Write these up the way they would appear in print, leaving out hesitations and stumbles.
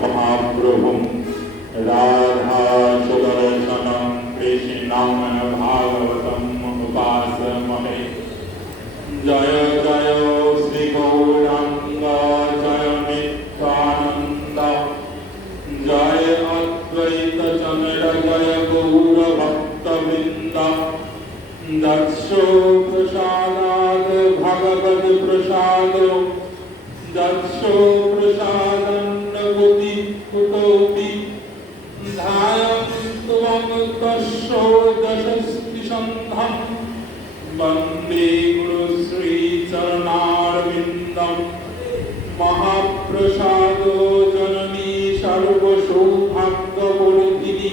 महाप्रभुं राधा सुदर्शनं कृष्णं भागवतम् उपासमहे। जय जय श्री गौरांग जय नित्यानंद जय अद्वैत चंद्र जय गौर भक्तवृंद। दक्षो प्रसादात् भगवद प्रसादो दक्षो प्रसादन्नगुति कुतोऽपि ध्यायं त्वं तस्यो दशस्तिसन्धं वन्दे गुरुश्रीचरणारविन्दं। महाप्रसादो जननी सर्वसौभाग्यवर्धिनी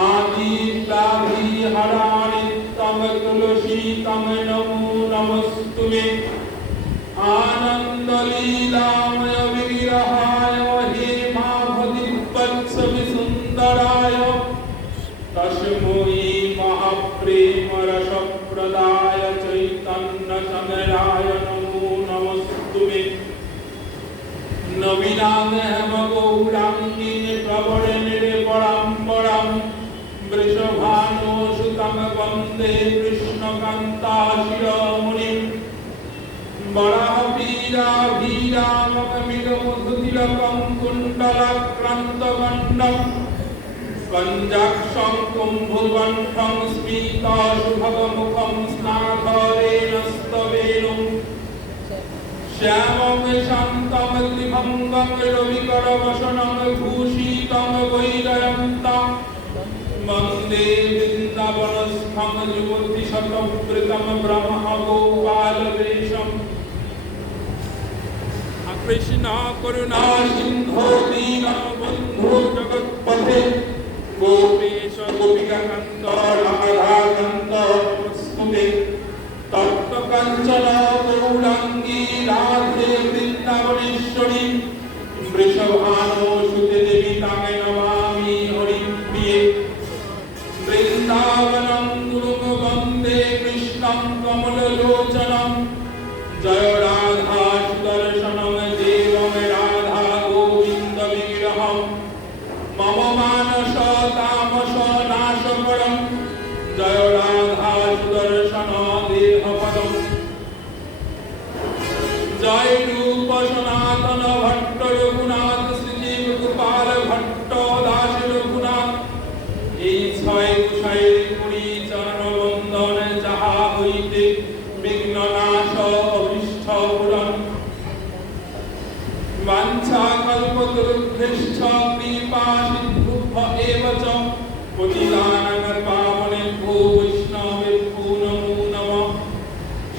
आदिलाभि हराणि तम तुलसी तम नमो नमस्तुते। आनन्दलीलामय विग्रहाय हेमाभदिवत्सवि सुन्दराय तस्मै महाप्रेमरसप्रदाय चैतन्यचन्द्राय नमो नमस्तुते। नवीनां हेमगौराङ्गी प्रवरनिरे पराम्बरां वृषभानुसुतं वन्दे कृष्णकान्ताशिरोमुनिम्। वराहवीराभिरामकमिदमुद्तिलकं कुण्डलाक्रान्तगण्डं कञ्जाक्षं कुम्भुवण्ठं स्मिताशुभगमुखं स्नाघरेण स्तवेनुं। श्यामं शान्तं त्रिभङ्गं रविकरवसनं भूषितं वैजयन्तं वन्दे वृन्दावनस्थं युवतिशतवृतं ब्रह्मगोपालवेशम्। कृष्ण करुणा सिंधो दीनबन्धो जगत्पते गोपेश गोपिकाकान्त राधाकान्त नमस्तुते। तप्त काञ्चन गौराङ्गी राधे वृन्दावनेश्वरी वृषभानुसुते देवी तां नमामि हरिप्रिये। वृन्दावनं गुरुं वन्दे कृष्णं कमललोचनं जय राधा सुदर्शनं देवं राधा गोविन्द विग्रहं। मम मानस तामसनाशकरं जय राधा सुदर्शन देहपदम्। जय रूप सनातन भट्ट रघुनाथ श्रीजीव गोपाल भट्ट दास रघुनाथ। এই ছয় গুসাইর কুড়ি চরণ বন্দন যাহা হইতে বিঘ্ননাশ অভীষ্ট পূরণ। বাঞ্ছা কল্পতরুভ্যশ্চ কৃপা সিন্ধুভ্য এব চ পতিতানাং পাবনেভ্যো বৈষ্ণবেভ্যো নমো নমঃ।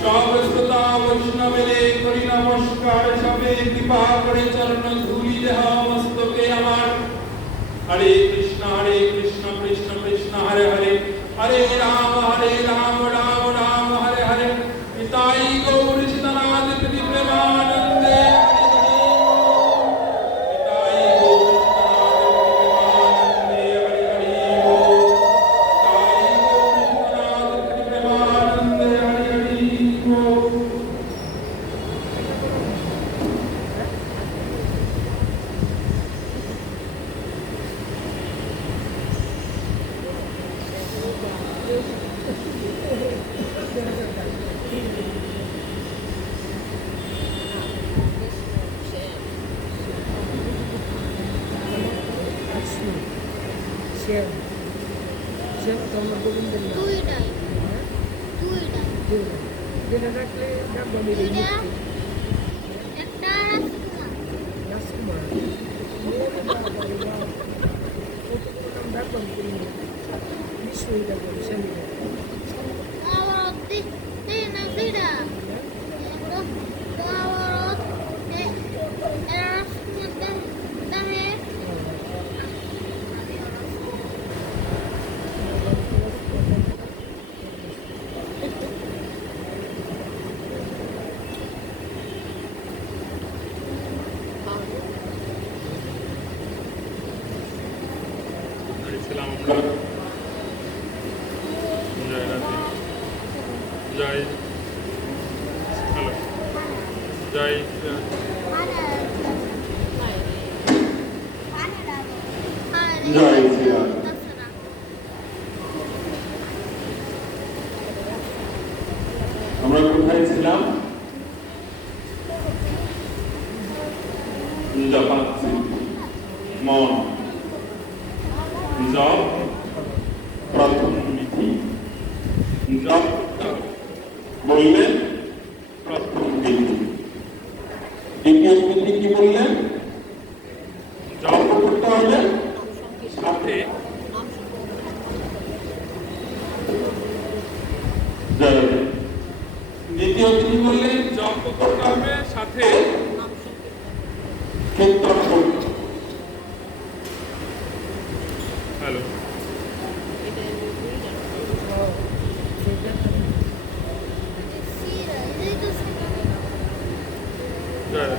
সব শ্রোতা বৈষ্ণবেরে করি নমস্কার সবে কৃপা করে চরণ ধুলি দেহ মস্তকে আমার। हरे कृष्ण कृष्ण कृष्ण हरे हरे हरे राम राम राम हरे हरे। निताई गौर सीतानाथ प्रति प्रेमानंदे निताई गौर सीतानाथ प्रति प्रेमानंदे हरि हरि बोल। निताई गौर सीतानाथ प्रति प्रेमानंदे हरि हरि बोल। জয় হ্যালো জয় জয় শ্রীরাম। আমরা কোথায় ছিলাম? জপাচ্ছি মন জপ প্রথম বিধি। জপ বললেন প্রথম বিধি। দ্বিতীয় বিধি কি বললেন? জপ করতে হবে সাথে দ্বিতীয় বিধি বললেন জপ করতে হবে সাথে কীর্তন করতে। হ্যালো জয়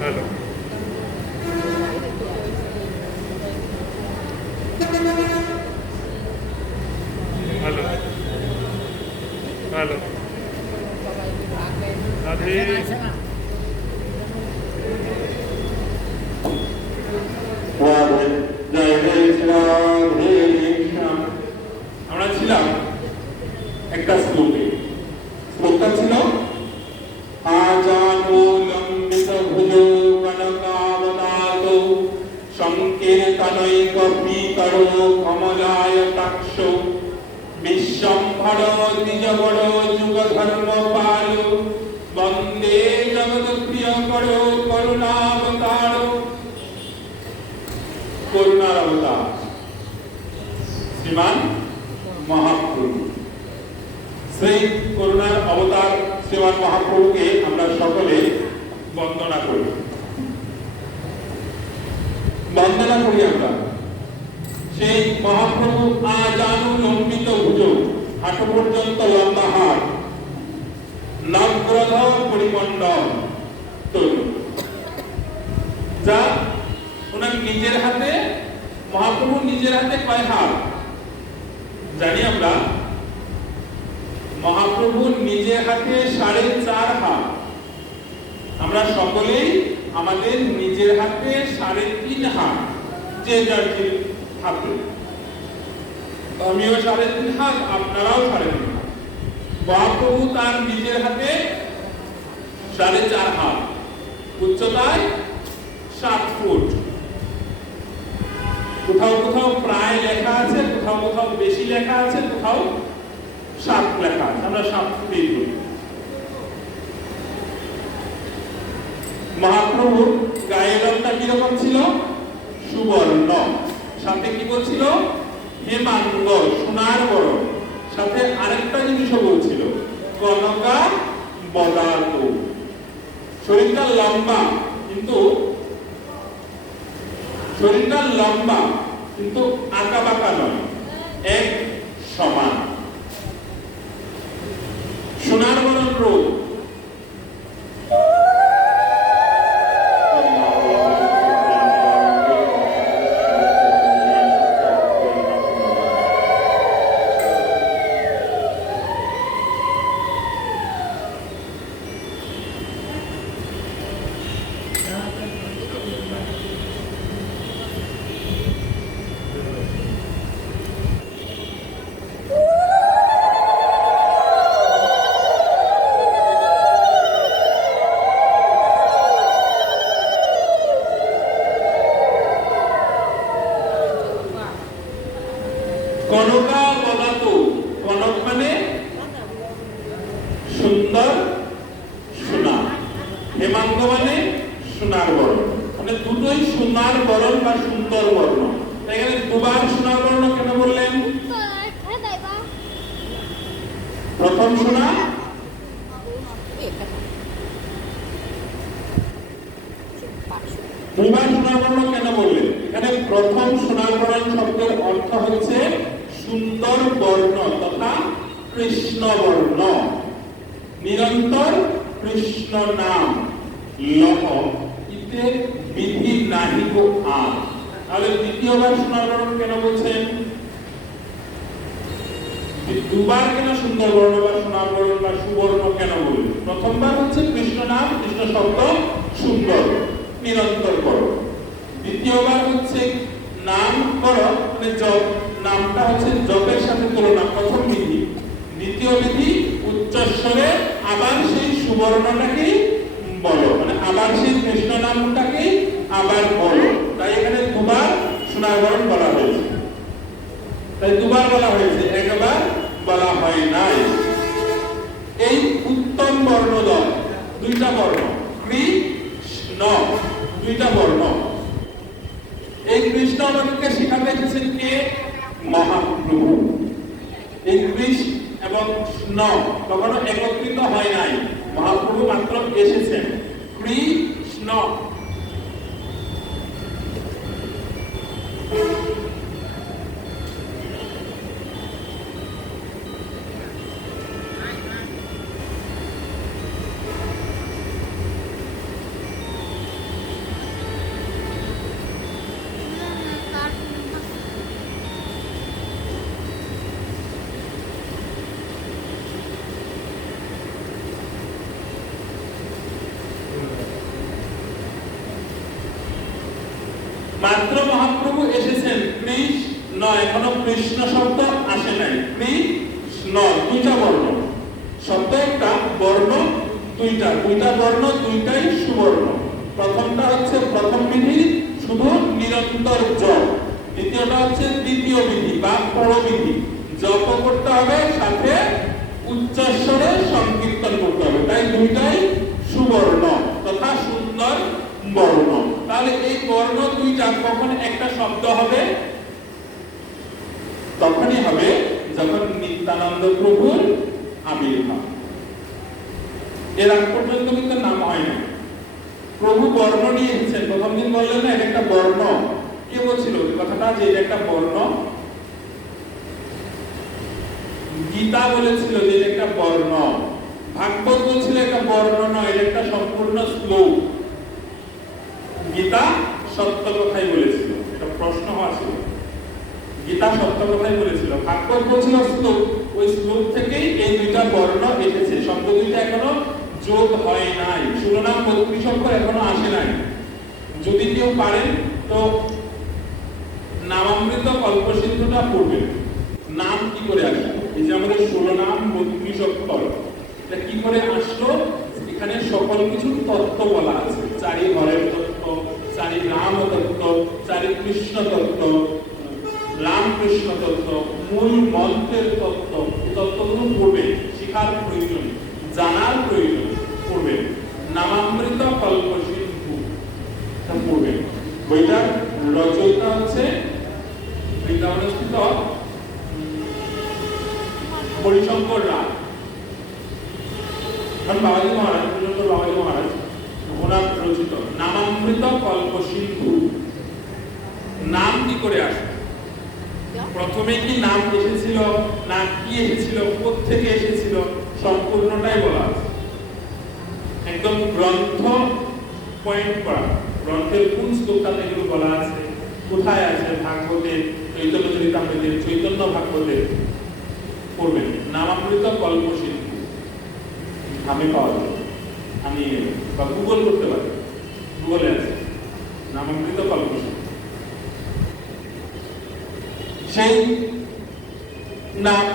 hello hello hello Radhe Radhe জয় জয় রাধে শ্যাম। আমরা ছিলাম একটা শ্লোকে। শ্লোকটা ছিল আজানুলম্বিত ভুজো কনকাবদাতো সংকীর্তনৈক ভীকরো কমলায় তাক্ষ বিশ্বম্ভর দ্বিজবর যুগ ধর্ম পালো বন্দে জগৎ প্রিয় করো করুণাবতার। করুণার অবতার শ্রীমান মহাপ্রভু। সেই করুণার অবতার শ্রীমান মহাপ্রভুকে আমরা সকলে বন্দনা করি। বন্দনা করি আমরা সেই মহাপ্রভু আজানু লম্বিত ভুজ, হাঁটু পর্যন্ত লম্বা হাত, নগ্রধ পরিমণ্ডল তরু, যা ওনার নিজের হাতে, মহাপ্রভু নিজের হাতে কয় হাত জানি আমরা? মহাপ্রভু নিজের হাতে 4.5 হাত। আমরা সকলেই আমাদের নিজের হাতে 3.5 হাত, যে যার হাতে। আমিও 3.5 হাত, আপনারাও 3.5 হাত। মহাপ্রভু তার নিজের হাতে 4.5 হাত, উচ্চতায় 7 ফুট। কোথাও কোথাও প্রায় লেখা আছে, কোথাও কোথাও বেশি লেখা আছে, কোথাও 7 লেখা আছে। আমরা 7 ফুটেই বলি। মহাপ্রভুর গায়ের রংটা কিরকম ছিল? সুবর্ণ। সাথে কি বলছিল? হেমাঙ্গ, সোনার বরণ। সাথে আরেকটা জিনিসও বলছিল, কনকা বদাত। শরীরটা লম্বা, কিন্তু আঁকা বাঁকা নয়, এক সমান। সোনার বরণ রূপ। কনকা বদাত, কনক মানে সুন্দর, সোনা। হেমাঙ্গ মানে সোনার বর্ণ, মানে দুটোই সোনার বরণ বা সুন্দর বর্ণ। এখানে দুবার সোনার বর্ণ কেন বললেন? প্রথম সোনা, দুবার সোনার বর্ণ কেন বললেন? এখানে প্রথম সোনার বরণ শব্দের অর্থ হচ্ছে সুন্দর বর্ণ তথা কৃষ্ণ বর্ণ। নিরন্তর কৃষ্ণ নাম লহ ইতে বিধি নাহি গো আর। তাহলে দ্বিতীয়বার সোনার বরণ কেন বলছেন? যে দুবার কেন সুন্দর বর্ণ বা সোনার বর্ণ বা সুবর্ণ কেন বলল? প্রথমবার হচ্ছে কৃষ্ণ নাম, কৃষ্ণ শব্দ সুন্দর, নিরন্তর করো। দ্বিতীয়বার হচ্ছে নাম করো, মানে জপ, নামটা হচ্ছে জপের সাথে তুলনা, প্রথম বিধি। দ্বিতীয় বিধি উচ্চস্বরে আবার সেই সুবর্ণটাকেই বলো, মানে আবার সেই কৃষ্ণ নামটাকেই আবার বলো। তাই এখানে দুবার সোনার বর্ণ বলা হয়েছে, তাই দুবার বলা হয়েছে, একবার বলা হয় নাই। এই উত্তম বর্ণদ্বয়, দুইটা বর্ণ, কৃষ্ণ, দুইটা বর্ণ। এই কৃষ্ণ আমাদেরকে শেখাতে এসেছেন কে? মহাপ্রভু। এই কৃষ্ণ এবং কৃষ্ণ কখনো একত্রিত হয় নাই, মহাপ্রভু মাত্র এসেছেন। কৃষ্ণ মাত্র মহাপ্রভু এসেছেন, কৃষ্ণ, এখনো কৃষ্ণ শব্দ আসে নাই। কৃষ্ণ দুইটা বর্ণ, শব্দ একটা, বর্ণ দুইটা, দুইটা বর্ণ, দুইটাই সুবর্ণ। প্রথমটা হচ্ছে প্রথম বিধি, শুধু নিরন্তর জপ। দ্বিতীয়টা হচ্ছে দ্বিতীয় বিধি বা পরবিধি, জপ করতে হবে, সাথে উচ্চস্বরে সংকীর্তন করতে হবে। তাই দুইটাই সুবর্ণ তথা সুন্দর বর্ণ। তাহলে এই বর্ণ দুইটা কখন একটা শব্দ হবে? তখনই হবে যখন নিত্যানন্দ প্রভুর আবির্ভাব। এর আগ পর্যন্ত কিন্তু নাম হয় না। প্রভু বর্ণ নিয়ে এসেছেন, প্রথম দিন বললেন না এটা একটা বর্ণ। কে বলছিল কথাটা যে এটা একটা বর্ণ? গীতা বলেছিল যে এটা একটা বর্ণ। ভাগবত বলছিল এটা বর্ণ নয়, এটা একটা সম্পূর্ণ শ্লোক। গীতা সত্য কথাই বলেছিল, এটা প্রশ্ন হওয়া ছিল। গীতা সত্য কথাই বলেছিল, ভাগবত বলছিল শ্লোক। ওই শ্লোক থেকেই এই দুইটা বর্ণ এসেছে। শব্দ দুইটা এখনো যোগ হয় নাই, শিরোনাম 32 অক্ষর এখনো আসে নাই। যদি কেউ পারেন তো নামামৃত কল্পসিন্ধুটা পড়বেন। নাম কি করে আসলো? এই যে আমাদের শিরোনাম 32 অক্ষর, এটা কি করে আসলো? এখানে সকল কিছু তত্ত্ব বলা আছে। চারি ঘরের তত্ত্ব, চারি রাম তত্ত্ব, চারি কৃষ্ণ তত্ত্ব, রামকৃষ্ণ তত্ত্ব, মূল মন্ত্রের তত্ত্ব। এই তত্ত্বগুলো পড়বেন, শিখার প্রয়োজন, জানার প্রয়োজন, পড়বেন। নামামৃত কল্পসিন্ধু পড়বেন। বইটার রচয়িতা হচ্ছে বৃন্দাবনস্থিত হরিশঙ্কর রায়, বাবাজি মহারাজ, বাবাজি মহারাজ ওনার রচিত নামামৃত কল্পসিন্ধু। নাম কি করে আসে? প্রথমে কি নাম এসেছিল, না কি এসেছিল, কোত্থেকে এসেছিল, সম্পূর্ণটাই বলা আছে। একদম গ্রন্থ পয়েন্ট করা, গ্রন্থের কোন শ্লোকটাতে এগুলো বলা আছে, কোথায় আছে, ভাগবতে, চৈতন্য চরিতামৃতে, চৈতন্য ভাগবতে পড়বেন। নামামৃত কল্পসিন্ধু আমি পাওয়া যায়, আমি বা গুগল করতে পারি, গুগলে আছে নামামৃত কল্পসিন্ধু। সেই নাম,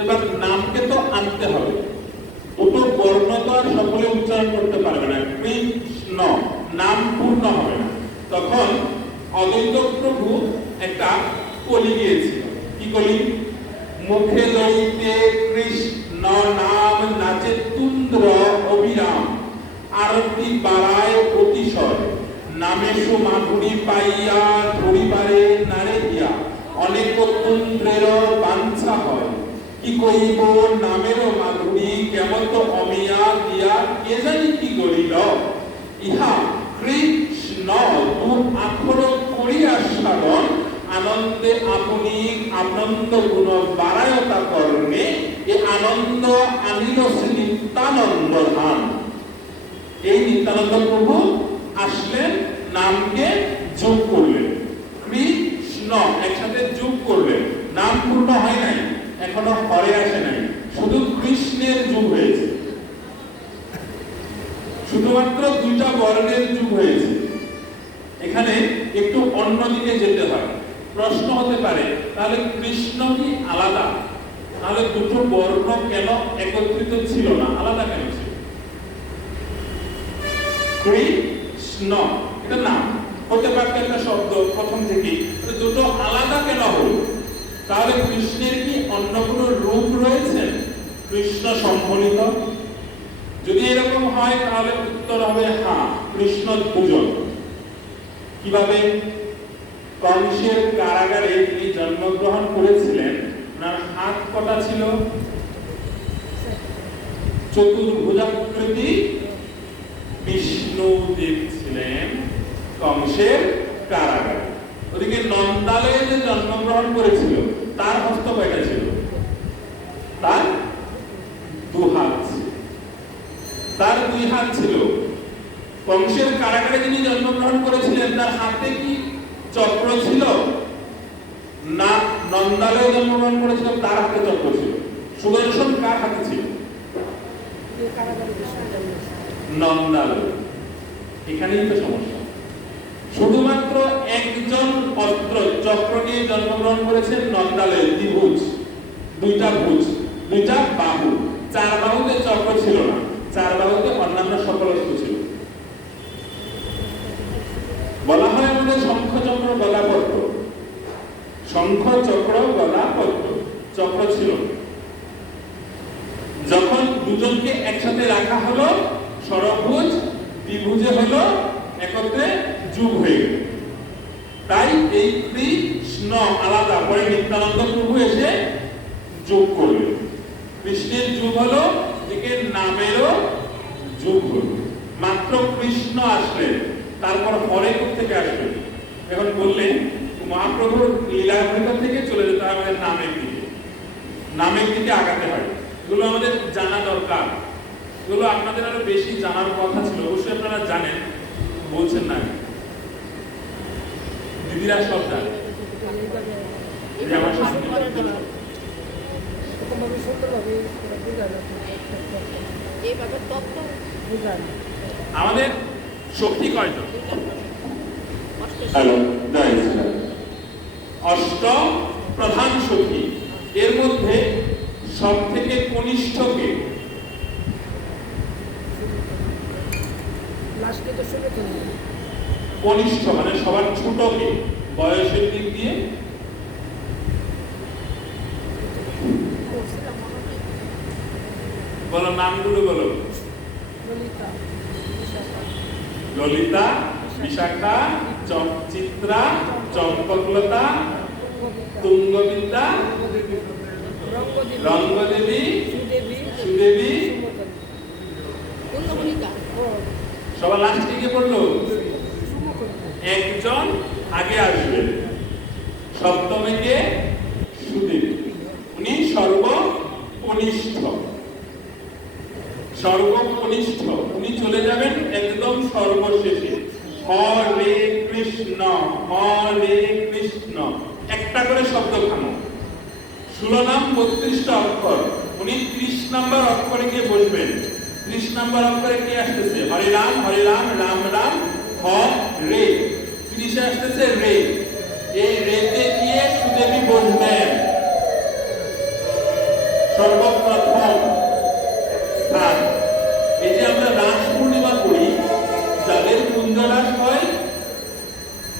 এবার নামকে তো আনতে হবে, দুটো বর্ণ তো আর সকলে উচ্চারণ করতে পারবে না। কৃষ্ণ নাম পূর্ণ হবে না। তখন অদ্বৈত প্রভু একটা কলি গিয়েছিল। কি কলি? মুখে লইতে কৃষ্ণ নাম নাচে তুন্দ্র অবিরাম, আরতি বাড়ায় অতিশয়, নামে সু মাধুরী পাইয়া ধরিবারে নারে দিয়া, অনেক তুন্দ্রের বাঞ্ছা হয়, কি কইব নামের মাধুরী কেমন তো অমিয়া দিয়া, কে জানি কি করিল, ইহা কৃষ্ণ দু আখর করিয়া সাধন, আনন্দে আপনি আনন্দ গুণ বাড়ায়তা করণে, এ আনন্দ আনিল শ্রী নিত্যানন্দ ধাম। এই নিত্যানন্দ প্রভু আসলেন, নামকে যোগ করলেন, কৃষ্ণ একসাথে যোগ করলেন। নাম পূর্ণ হয় নাই, এখনো হরে আসে নাই, শুধু কৃষ্ণের যুগ হয়েছে, শুধুমাত্র দুইটা বর্ণের যুগ হয়েছে। এখানে একটু অন্যদিকে যেতে হয়। প্রশ্ন হতে পারে, তাহলে কৃষ্ণ কি আলাদা? তাহলে দুটো বর্ণ কেন একত্রিত ছিল না, আলাদা কেন ছিল? কৃষ্ণ এটা নাম হতে পারত একটা শব্দ প্রথম থেকেই, দুটো আলাদা কেন হলো? তাহলে কৃষ্ণের কি অন্য কোনো রূপ রয়েছে কৃষ্ণ সম্বলিত? যদি এরকম হয় তাহলে উত্তর হবে হ্যাঁ, কৃষ্ণ দুজন। কিভাবে? কংসের কারাগারে তিনি জন্মগ্রহণ করেছিলেন, ওনার হাত কটা ছিল? চতুর্ভুজাকৃতি বিষ্ণুদেব ছিলেন কংসের কারাগারে। ওদিকে নন্দালয়ে যে জন্মগ্রহণ করেছিল তার হস্ত কয়টা ছিল? তার দু হাত ছিল, তার দুই হাত ছিল। কংসের কারাগারে যিনি জন্মগ্রহণ করেছিলেন তার হাতে কি চক্র ছিল না? নন্দালয়ে জন্মগ্রহণ করেছিলেন তার হাতে চক্র ছিল। সুদর্শন কার হাতে ছিল? নন্দালয়। এখানেই তো সমস্যা। শুধুমাত্র একজন অস্ত্র চক্র নিয়ে জন্মগ্রহণ করেছেন নন্দালয়ে, দ্বিভুজ, দুইটা ভুজ, দুইটা বাহু। চার বাহুতে চক্র ছিল না, চার বাহুতে অন্যান্য সকল অস্ত্র ছিল। বলা হয় আমাদের শঙ্খ চক্র গদা পদ্ম, শঙ্খ চক্র গদা পদ্ম, চক্র ছিল না। যখন দুজনকে একসাথে রাখা হলো, ষড়ভুজ দ্বিভুজে হলো, একত্রে যুগ হয়ে গেল। তাই এই কৃষ্ণ আলাদা, পরে নিত্যানন্দ প্রভু এসে যোগ করলেন। কৃষ্ণের যুগ হলো, একে নামেরও যুগ হলো। মাত্র কৃষ্ণ আসলেন, তারপর হরে থেকে আসলেন। এখন বললেন মহাপ্রভুর লীলার ভিতর থেকে চলে যেতে হয় আমাদের নামের দিকে, নামের দিকে আগাতে হয়। এগুলো আমাদের জানা দরকার, এগুলো আপনাদের আরো বেশি জানার কথা ছিল। অবশ্যই আপনারা জানেন, বলছেন না, দিদিরা সব জানে। আমাদের শক্তি কয়টা? অষ্ট প্রধান শক্তি। এর মধ্যে সব থেকে কনিষ্ঠকে, কনিষ্ঠ মানে সবার ছোটকে, বয়সের দিক দিয়ে বলো, নামগুলো বলো। ললিতা, বিশাখা, চিত্রা, চম্পকলতা, তুঙ্গবিদ্যা, রঙ্গদেবী, সুদেবী, সবার লাস্টে গিয়ে পড়লো একজন আগে আসবেন, সপ্তমে গিয়ে সুদেবী, উনি সর্বকনিষ্ঠ, সর্বকনিষ্ঠ। উনি চলে যাবেন একদম সর্বশেষে। হরে কৃষ্ণ, হরে কৃষ্ণ, একটা করে শব্দ খানো। 16 নাম 32টা অক্ষর, উনি 30 নাম্বার অক্ষরে গিয়ে বসবেন। 30 নাম্বার অক্ষরে কি আসতেছে? হরে রাম, রাম রাম, হরে। 30 আসতেছে রে। এই রেতে গিয়ে সুদেবী বসবেন সর্বপ্রথম স্থান। এই যে আমরা রাস পূর্ণিমা করি, যাদের কুঞ্জ রাস হয়,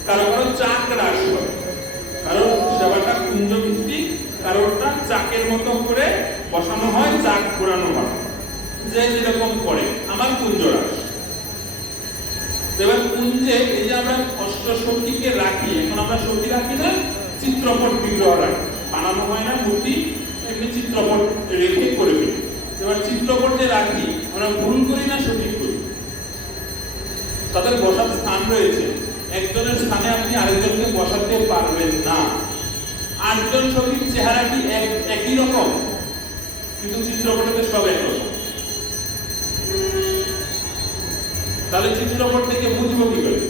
কারো কারো চাক রাস হয়, কারণ সেবাটা কুঞ্জ ভিত্তিক, কারোরটা চাকের মতো করে বসানো হয়, চাক ঘোরানো হয়, যে যেরকম করে। আমার কুঞ্জ রাস। এবার কুঞ্জে এই যে আমরা অষ্টসখীকে রাখি, এখন আমরা সখী রাখি না, চিত্রপট বিগ্রহ রাখি, বানানো হয় না মূর্তি, এমনি চিত্রপট রেখে করে ফেলি। এবার চিত্রপট যে রাখি আমরা ভুল করি না সঠিক করি। তাদের বসার স্থান রয়েছে, একজনের স্থানে আপনি আরেকজনকে বসাতে পারবেন না। 8 জন সখীর চেহারা কি একই রকম? কিন্তু চিত্রপটে সব একরকম। তাহলে চিত্রপট থেকে বুঝবো কি করে?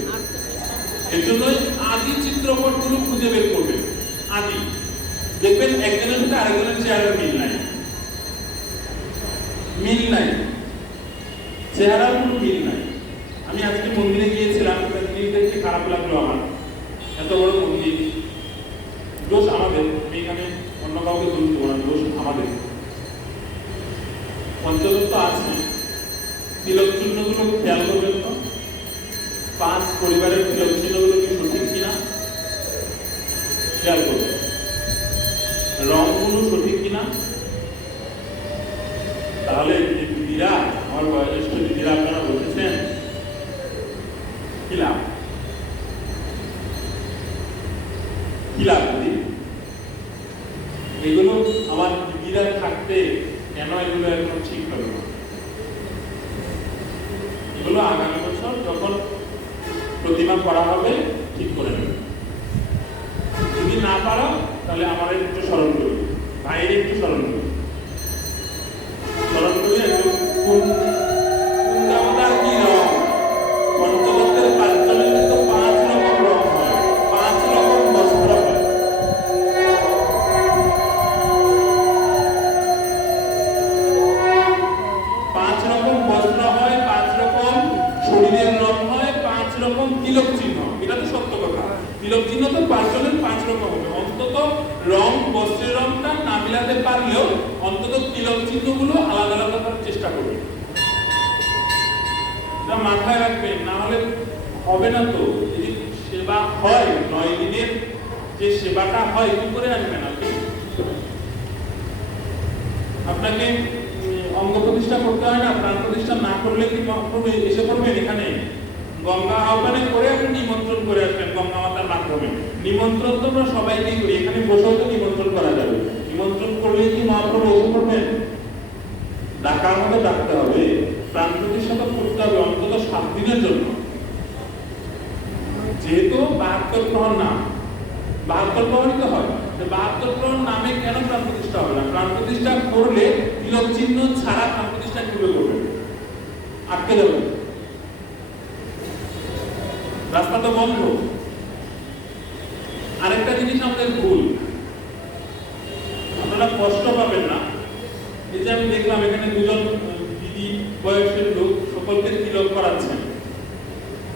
এর জন্যই আদি চিত্রপট গুলো খুঁজে বের করবেন। আদি দেখবেন একজনের সাথে আরেকজনের চেহারা মিল নাই। মিল নাই, চেহারার কোনো মিল নাই। আমি আজকে মন্দিরে গিয়েছিলাম, একটা জিনিস দেখতে খারাপ লাগলো আমার। এত বড় মন্দির, দোষ আমাদের, আমি এখানে অন্য কাউকে দোষ দেবো না, দোষ আমাদের। পঞ্চদত্ত আছে, তিলক চিহ্নগুলো খেয়াল করবেন তো, 5 পরিবারের তিলক চিহ্নগুলো কি সঠিক কিনা খেয়াল করবেন, রংগুলো সঠিক কিনা। তাহলে দিদিরা, আমার বয়োজ্যেষ্ঠ দিদিরা, আপনারা বলতেছেন কি লাভ, কি লাভ দিদি? এগুলো আমার দিদিরা থাকতে কেন এগুলো এখন ঠিক হলো না? এগুলো আগামী বছর যখন প্রতিমা করা হবে ঠিক করে নেবে। যদি না পারো তাহলে আমার একটু স্মরণ করবে, ভাইয়ের একটু স্মরণ করবে, স্মরণ করবে কোন দেবতার কি রং। পঞ্চদত্তের 5 জনের কিন্তু 5 রকম রং হয়, 5 রকম বস্ত্র হয়। 5 রকম বস্ত্র হয়, 5 রকম শরীরের রং হয়, 5 রকম তিলক চিহ্ন। এটা তো সত্য কথা, তিলক চিহ্ন তো 5 জনের 5 রকম হবে। অন্তত রং, বস্ত্রের রংটা না মিলাতে পারলেও অন্তত তিলক চিহ্নগুলো আলাদা আলাদা করার চেষ্টা করবে। এটা মাথায় রাখবেন, না হলে হবে না। তো যদি সেবা হয় 9 দিনের যে সেবাটা হয়, কি করে আসবেন আপনি? আপনাকে অঙ্গ প্রতিষ্ঠা করতে হয় না? প্রাণ প্রতিষ্ঠা না করলে কি মহাপ্রভু এসে পড়বেন এখানে? গঙ্গা আহ্বানে করে আপনি নিমন্ত্রণ করে আসবেন গঙ্গা মাতার মাধ্যমে। নিমন্ত্রণ তো আমরা সবাইকেই করি, এখানে বসেও তো নিমন্ত্রণ করা যাবে। নিমন্ত্রণ করলে কি মহাপ্রভু এসে পড়বেন? ডাকার মতো ডাকতে হবে, প্রাণ প্রতিষ্ঠা করতে হবে অন্তত 7 দিনের জন্য। যেহেতু 72 প্রহর নাম, 72 প্রহরই তো হয়, 72 প্রহর নামে কেন প্রাণ প্রতিষ্ঠা হবে না? প্রাণ প্রতিষ্ঠা করলে তিলক চিহ্ন ছাড়া প্রাণ প্রতিষ্ঠা কিভাবে করবেন? আটকে যাবে, রাস্তা তো বন্ধ। আরেকটা জিনিস আমাদের ভুল, আপনারা কষ্ট পাবেন না। এই যে আমি দেখলাম এখানে 2 জন দিদি বয়সের লোক সকলকে তিলক করাচ্ছেন,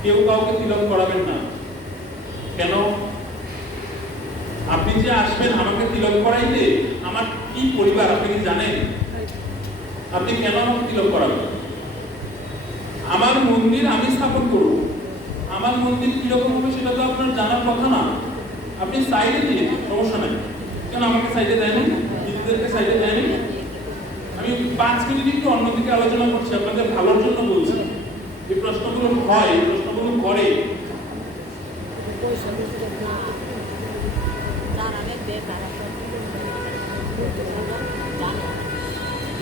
কেউ কাউকে তিলক করাবেন না কেন? আপনি যে আসবেন আমাকে তিলক করাইতে, আমার কি পরিবার আপনি কি জানেন? আপনি কেন আমাকে তিলক করাবেন? আমার মন্দির আমি স্থাপন করব, আমার মন্দির কিরকম হবে সেটা তো আপনার জানার কথা না। আপনি সাইডে দিয়ে সমস্যা নাই, কেন আমাকে সাইডে দেয়নি, দিদিদেরকে সাইডে দেয়নি? আমি 5 মিনিট একটু অন্যদিকে আলোচনা করছি, আপনাদের ভালোর জন্য বলছি। যে প্রশ্নগুলো হয়, এই প্রশ্নগুলো করে,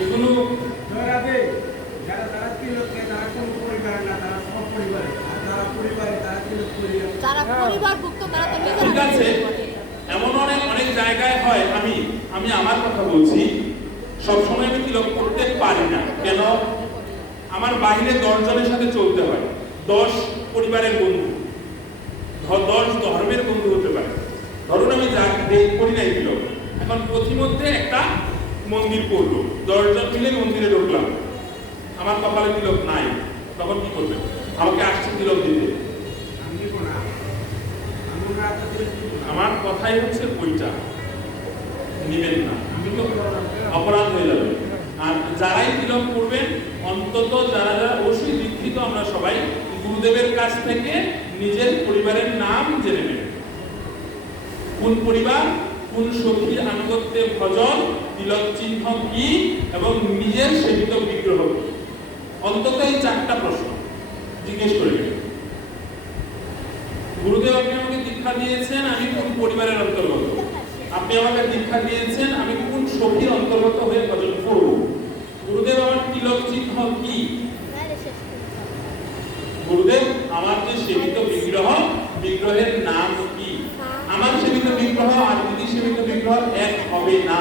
এগুলো ঠিক আছে। এমন অনেক জায়গায় হয়, আমি আমার কথা বলছি, সবসময় আমি তিলক করতে পারি না কেন? আমার বাইরে 10 জনের সাথে চলতে হয়, 10 পরিবারের বন্ধু, 10 ধর্মের বন্ধু হতে পারে। ধরুন আমি করি নাই তিলক, এখন প্রতিমধ্যে একটা মন্দির করলো, 10 জন মিলে মন্দিরে ঢুকলাম, আমার কপালে তিলক নাই, তখন কি করবেন? আমাকে আসছে তিলক দিতে। আমার কথাই হচ্ছে ওইটা, নিবেন না, অপরাধ হয়ে যাবে। আর যারাই তিলক করবেন, অন্তত যারা যারা অবশ্যই দীক্ষিত আমরা সবাই, গুরুদেবের কাছ থেকে নিজের পরিবারের নাম জেনে নেবেন, কোন পরিবার, কোন সখীর আনুগত্যে ভজন, তিলক চিহ্ন কি, এবং নিজের সেবিত বিগ্রহ। অন্তত এই 4টা প্রশ্ন জিজ্ঞেস করে নেবেন। গুরুদেব আপনি আমাকে দীক্ষা দিয়েছেন, আমি কোন পরিবারের অন্তর্গত? আপনি আমাকে দীক্ষা দিয়েছেন, আমি কোন সখীর অন্তর্গত হয়ে ভজন করব? গুরুদেব আমার তিলক চিহ্ন কি? গুরুদেব আমার যে সেবিত বিগ্রহ, বিগ্রহের নাম কি? আমার সেবিত বিগ্রহ আর দিদি সেবিত বিগ্রহ এক হবে না।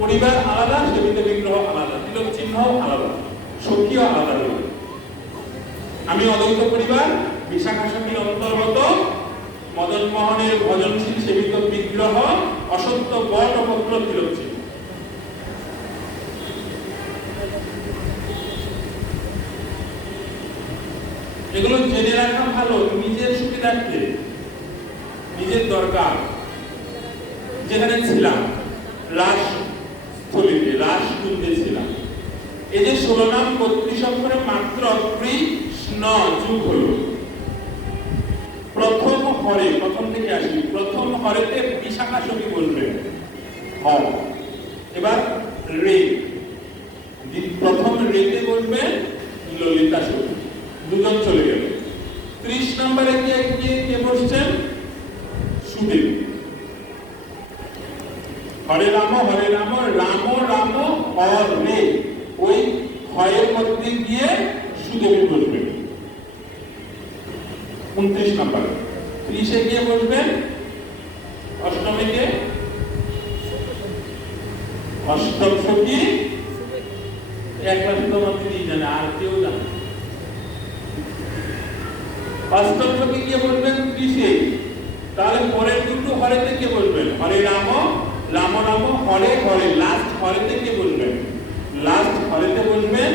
পরিবার আলাদা, সেবিত বিগ্রহ আলাদা, তিলক চিহ্ন আলাদা, সখীও আলাদা হবে। আমি অদ্বৈত পরিবার, বিশাখা সখীর অন্তর্গত, মদন মোহনের ভজনশীল সেবিত বিগ্রহ, অসত্য বট পত্র তিলক চিহ্ন। এগুলো জেনে রাখা ভালো নিজের সুবিধার্থে, নিজের দরকার। যেখানে ছিলাম রাসস্থলীতে, রাসকুণ্ডে ছিলাম। এই যে 16 নাম 32 অক্ষরে মাত্র কৃষ্ণ যুগ হলো। প্রথম হরে, প্রথম থেকে আসি, প্রথম হরেতে বিশাখা সখী বলবেন হর। এবার রে, প্রথম রেতে বলবেন ললিতা সখী। দুজন চলে গেল। 30 নম্বরে কে বসছেন? সুদেব। হরে রাম রাম রাম হরে, ওই হয়ের মধ্যে গিয়ে সুদেবী বসবেন। 29 নম্বর। 30-এ গিয়ে বসবেন অষ্টমীকে অষ্টম সখী। একটা শুধুমাত্র জানে, আর কেউ জানে। অষ্টম সখী গিয়ে বসবেন 30-এ। তাহলে পরের দুটো হরেতে কে বসবেন? হরে রাম রাম রাম হরে হরে। লাস্ট হরেতে কে বসবেন? লাস্ট হরেতে বসবেন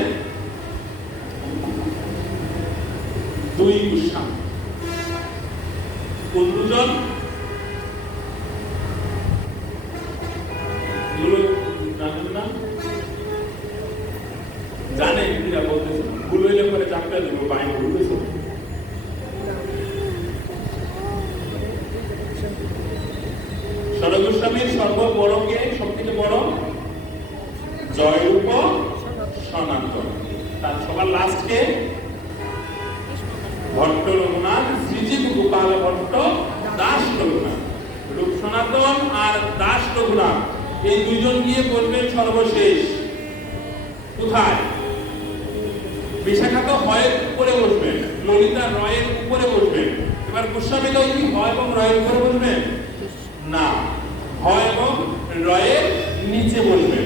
দুই গোস্বামী। কোন দুজন? জানেন না? জানেন কিনা বলতেছেন? ভুল হইলে পরে চাপটা দেবো, বাইন ভুলতেছেন। সরগোস্বামীর সর্ববড় কে? সবথেকে বড় জয়রূপ সনাতন। তার সবার লাস্ট কে? ভট্ট রঘুনাথ, শ্রীজীব গোপাল ভট্ট, দাস রঘুনাথ। রূপ সনাতন আর দাস রঘুনাথ এই দুইজন গিয়ে বলবেন সর্বশেষ। কোথায়? বিশাখা তো হয়ের উপরে বসবেন, ললিতা রয়ের উপরে বসবেন। এবার গোস্বামীরাও কি হয় এবং রয়ের উপরে বসবেন? না, হয় এবং রয়ের নিচে বসবেন।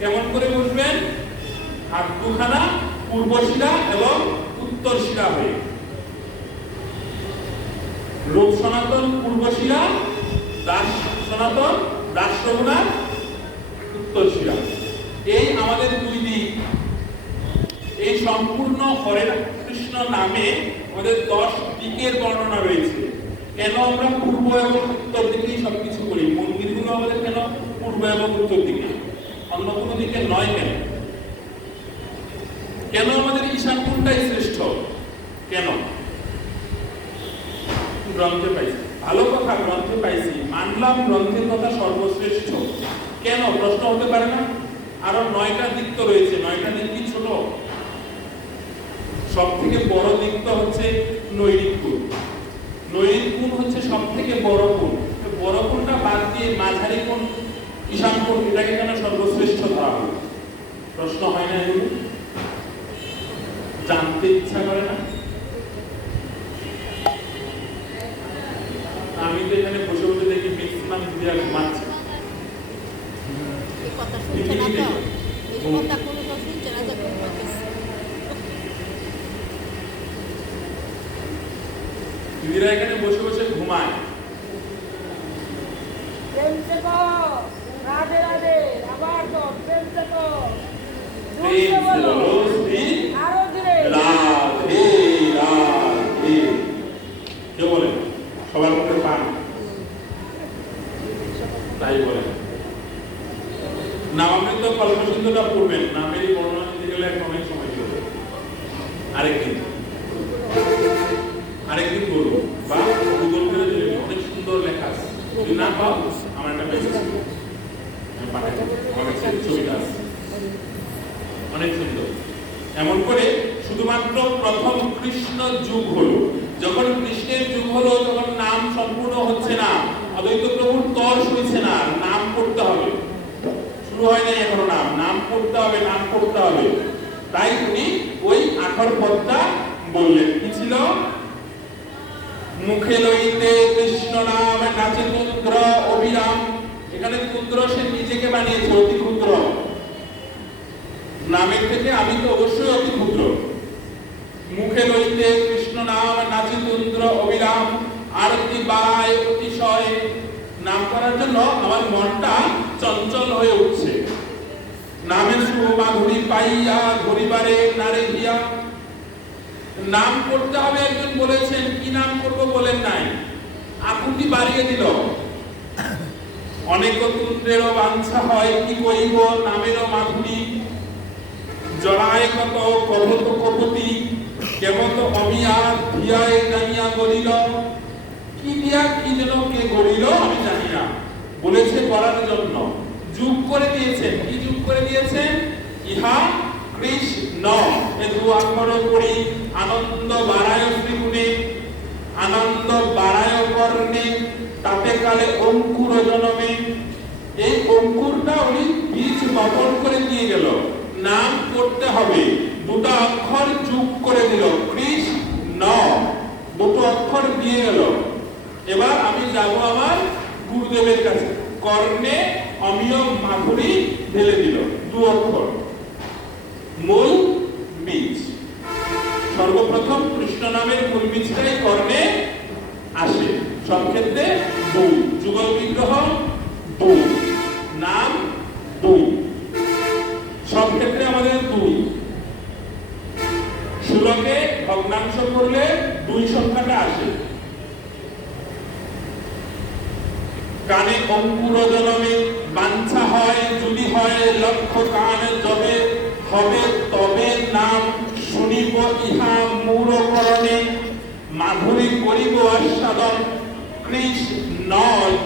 কেমন করে বসবেন? হাত দুখানা পূর্ব শিরা এবং উত্তর শিরা হয়ে। রূপ সনাতন পূর্ব শিরা, দাস সনাতন দাস রঘুনাথ উত্তর শিরা। এই আমাদের দুই দিক। এই সম্পূর্ণ হরে কৃষ্ণ নামে আমাদের 10 দিকের বর্ণনা রয়েছে। কেন আমরা পূর্ব এবং উত্তর দিকেই সবকিছু করি? মন্দিরগুলো আমাদের কেন পূর্ব এবং উত্তর দিকে, অন্য কোনো দিকে নয় কেন? কেন আমাদের ঈশান কোণটাই শ্রেষ্ঠ? কেন? গ্রন্থে পাইছি, ভালো কথা, গ্রন্থে পাইছি, মানলাম গ্রন্থের কথা সর্বশ্রেষ্ঠ। কেন? প্রশ্ন হতে পারে না? আরো 9টা দিক তো রয়েছে। 9টা দিক কি ছোট? সব থেকে বড় দিক তো হচ্ছে নৈরিক কোণ। নৈরিক কোণ হচ্ছে সব থেকে বড় কোণ। বড় কোণটা বাদ দিয়ে মাঝারি কোণ, ঈশান কোণ, এটাকে কেন সর্বশ্রেষ্ঠ ধরা হলো? প্রশ্ন হয় না? এগুলো জানতে ইচ্ছা করে না? আমি তো এখানে বসে বসে দেখি ম্যাক্সিমাম দিদিরা ঘুমাচ্ছে। দিদিরা এখানে বসে বসে ঘুমায়। রাধে রাধে, আবার তো প্রেম সে তো আরো ধীরে রাধে রাধে। কে বলে? সবার মুখে পান, তাই বলে। নামামৃত কল্পসিন্ধুটা পড়বেন। নামেরই বর্ণনা দিতে গেলে অনেক সময় লাগবে। আরেকদিন বলবো, বা গুগল করে দিলে অনেক সুন্দর লেখা আছে। যদি না পাও আমার একটা মেসেজ আমি পাঠাই দেবো, আমার কাছে ছবিটা আছে, অনেক সুন্দর। এমন করে শুধুমাত্র প্রথম কৃষ্ণ যুগ হলো। যখন কৃষ্ণের যুগ হলো তখন নাম সম্পূর্ণ হচ্ছে না, অদ্বৈত প্রভুর তর হয়েছে না, নাম পড়তে হবে। শুরু হয় নাই এখনো, নাম পড়তে হবে, নাম পড়তে হবে। তাই উনি ওই আখর পদটা বললেন। কি ছিল? মুখে লইতে কৃষ্ণ নাম নাচে তুন্দ্র অবিরাম। এখানে তুন্দ্র সে নিজেকে বানিয়েছে, অতি ক্ষুদ্র। নামের থেকে আমি তো অবশ্যই অতি ক্ষুদ্র। মুখে লইতে কৃষ্ণ নাম নাচে তুন্দ্র অবিরাম, আরতি বাড়ায় অতিশয়। নাম করার জন্য আমার মনটা চঞ্চল হয়ে উঠছে। নামের শুভ মাধুরী পাইয়া ঘুরিবারে নারে গিয়া। নাম করতে হবে একজন বলেছেন, কি নাম করব বলেন নাই, আকুতি বাড়িয়ে দিল। অনেক তুন্দ্রেরও বাঞ্ছা হয়, কি কইব নামেরও মাধুরী, জড়ায় কত কভত কপতি, কেবত অমিয়া ধিয়ায় জানিয়া গড়িল, কি দিয়া কি যেন কে গড়িল আমি জানি না, বলেছে করার জন্য যোগ করে দিয়েছেন। কি যোগ করে দিয়েছেন? ইহা কৃষ্ণ। এই দু অক্ষর পড়ি, আনন্দ বাড়ায় শ্রীগুণে, আনন্দ বাড়ায় কর্ণে, তাতে কালে অঙ্কুর জনমে। এই অঙ্কুরটা উনি বীজ বপন করে দিয়ে গেল। নাম করতে হবে, দুটো অক্ষর যোগ করে দিল, কৃষ্ণ, দুটো অক্ষর দিয়ে গেল। এবার আমি যাব আমার গুরুদেবের কাছে, কর্ণে অমিয় মাধুরী ঢেলে দিল, দু অক্ষর, মূল বীজ। সর্বপ্রথম কৃষ্ণ নামের মূল বীজটাই কর্ণে আসে, সব ক্ষেত্রে দুই, যুগল বিগ্রহ দুই, নাম দুই, সব ক্ষেত্রে আমাদের দুই। ষোলকে ভগ্নাংশ করলে দুই সংখ্যাটা আসে। কানে অঙ্কুর জনমে, বাঞ্ছা হয় যদি হয় লক্ষ কান যবে, হবে তবে নাম শুনিব ইহা মূঢ়করণে, মাধুরী করিব আস্বাদন, কৃষ্ণ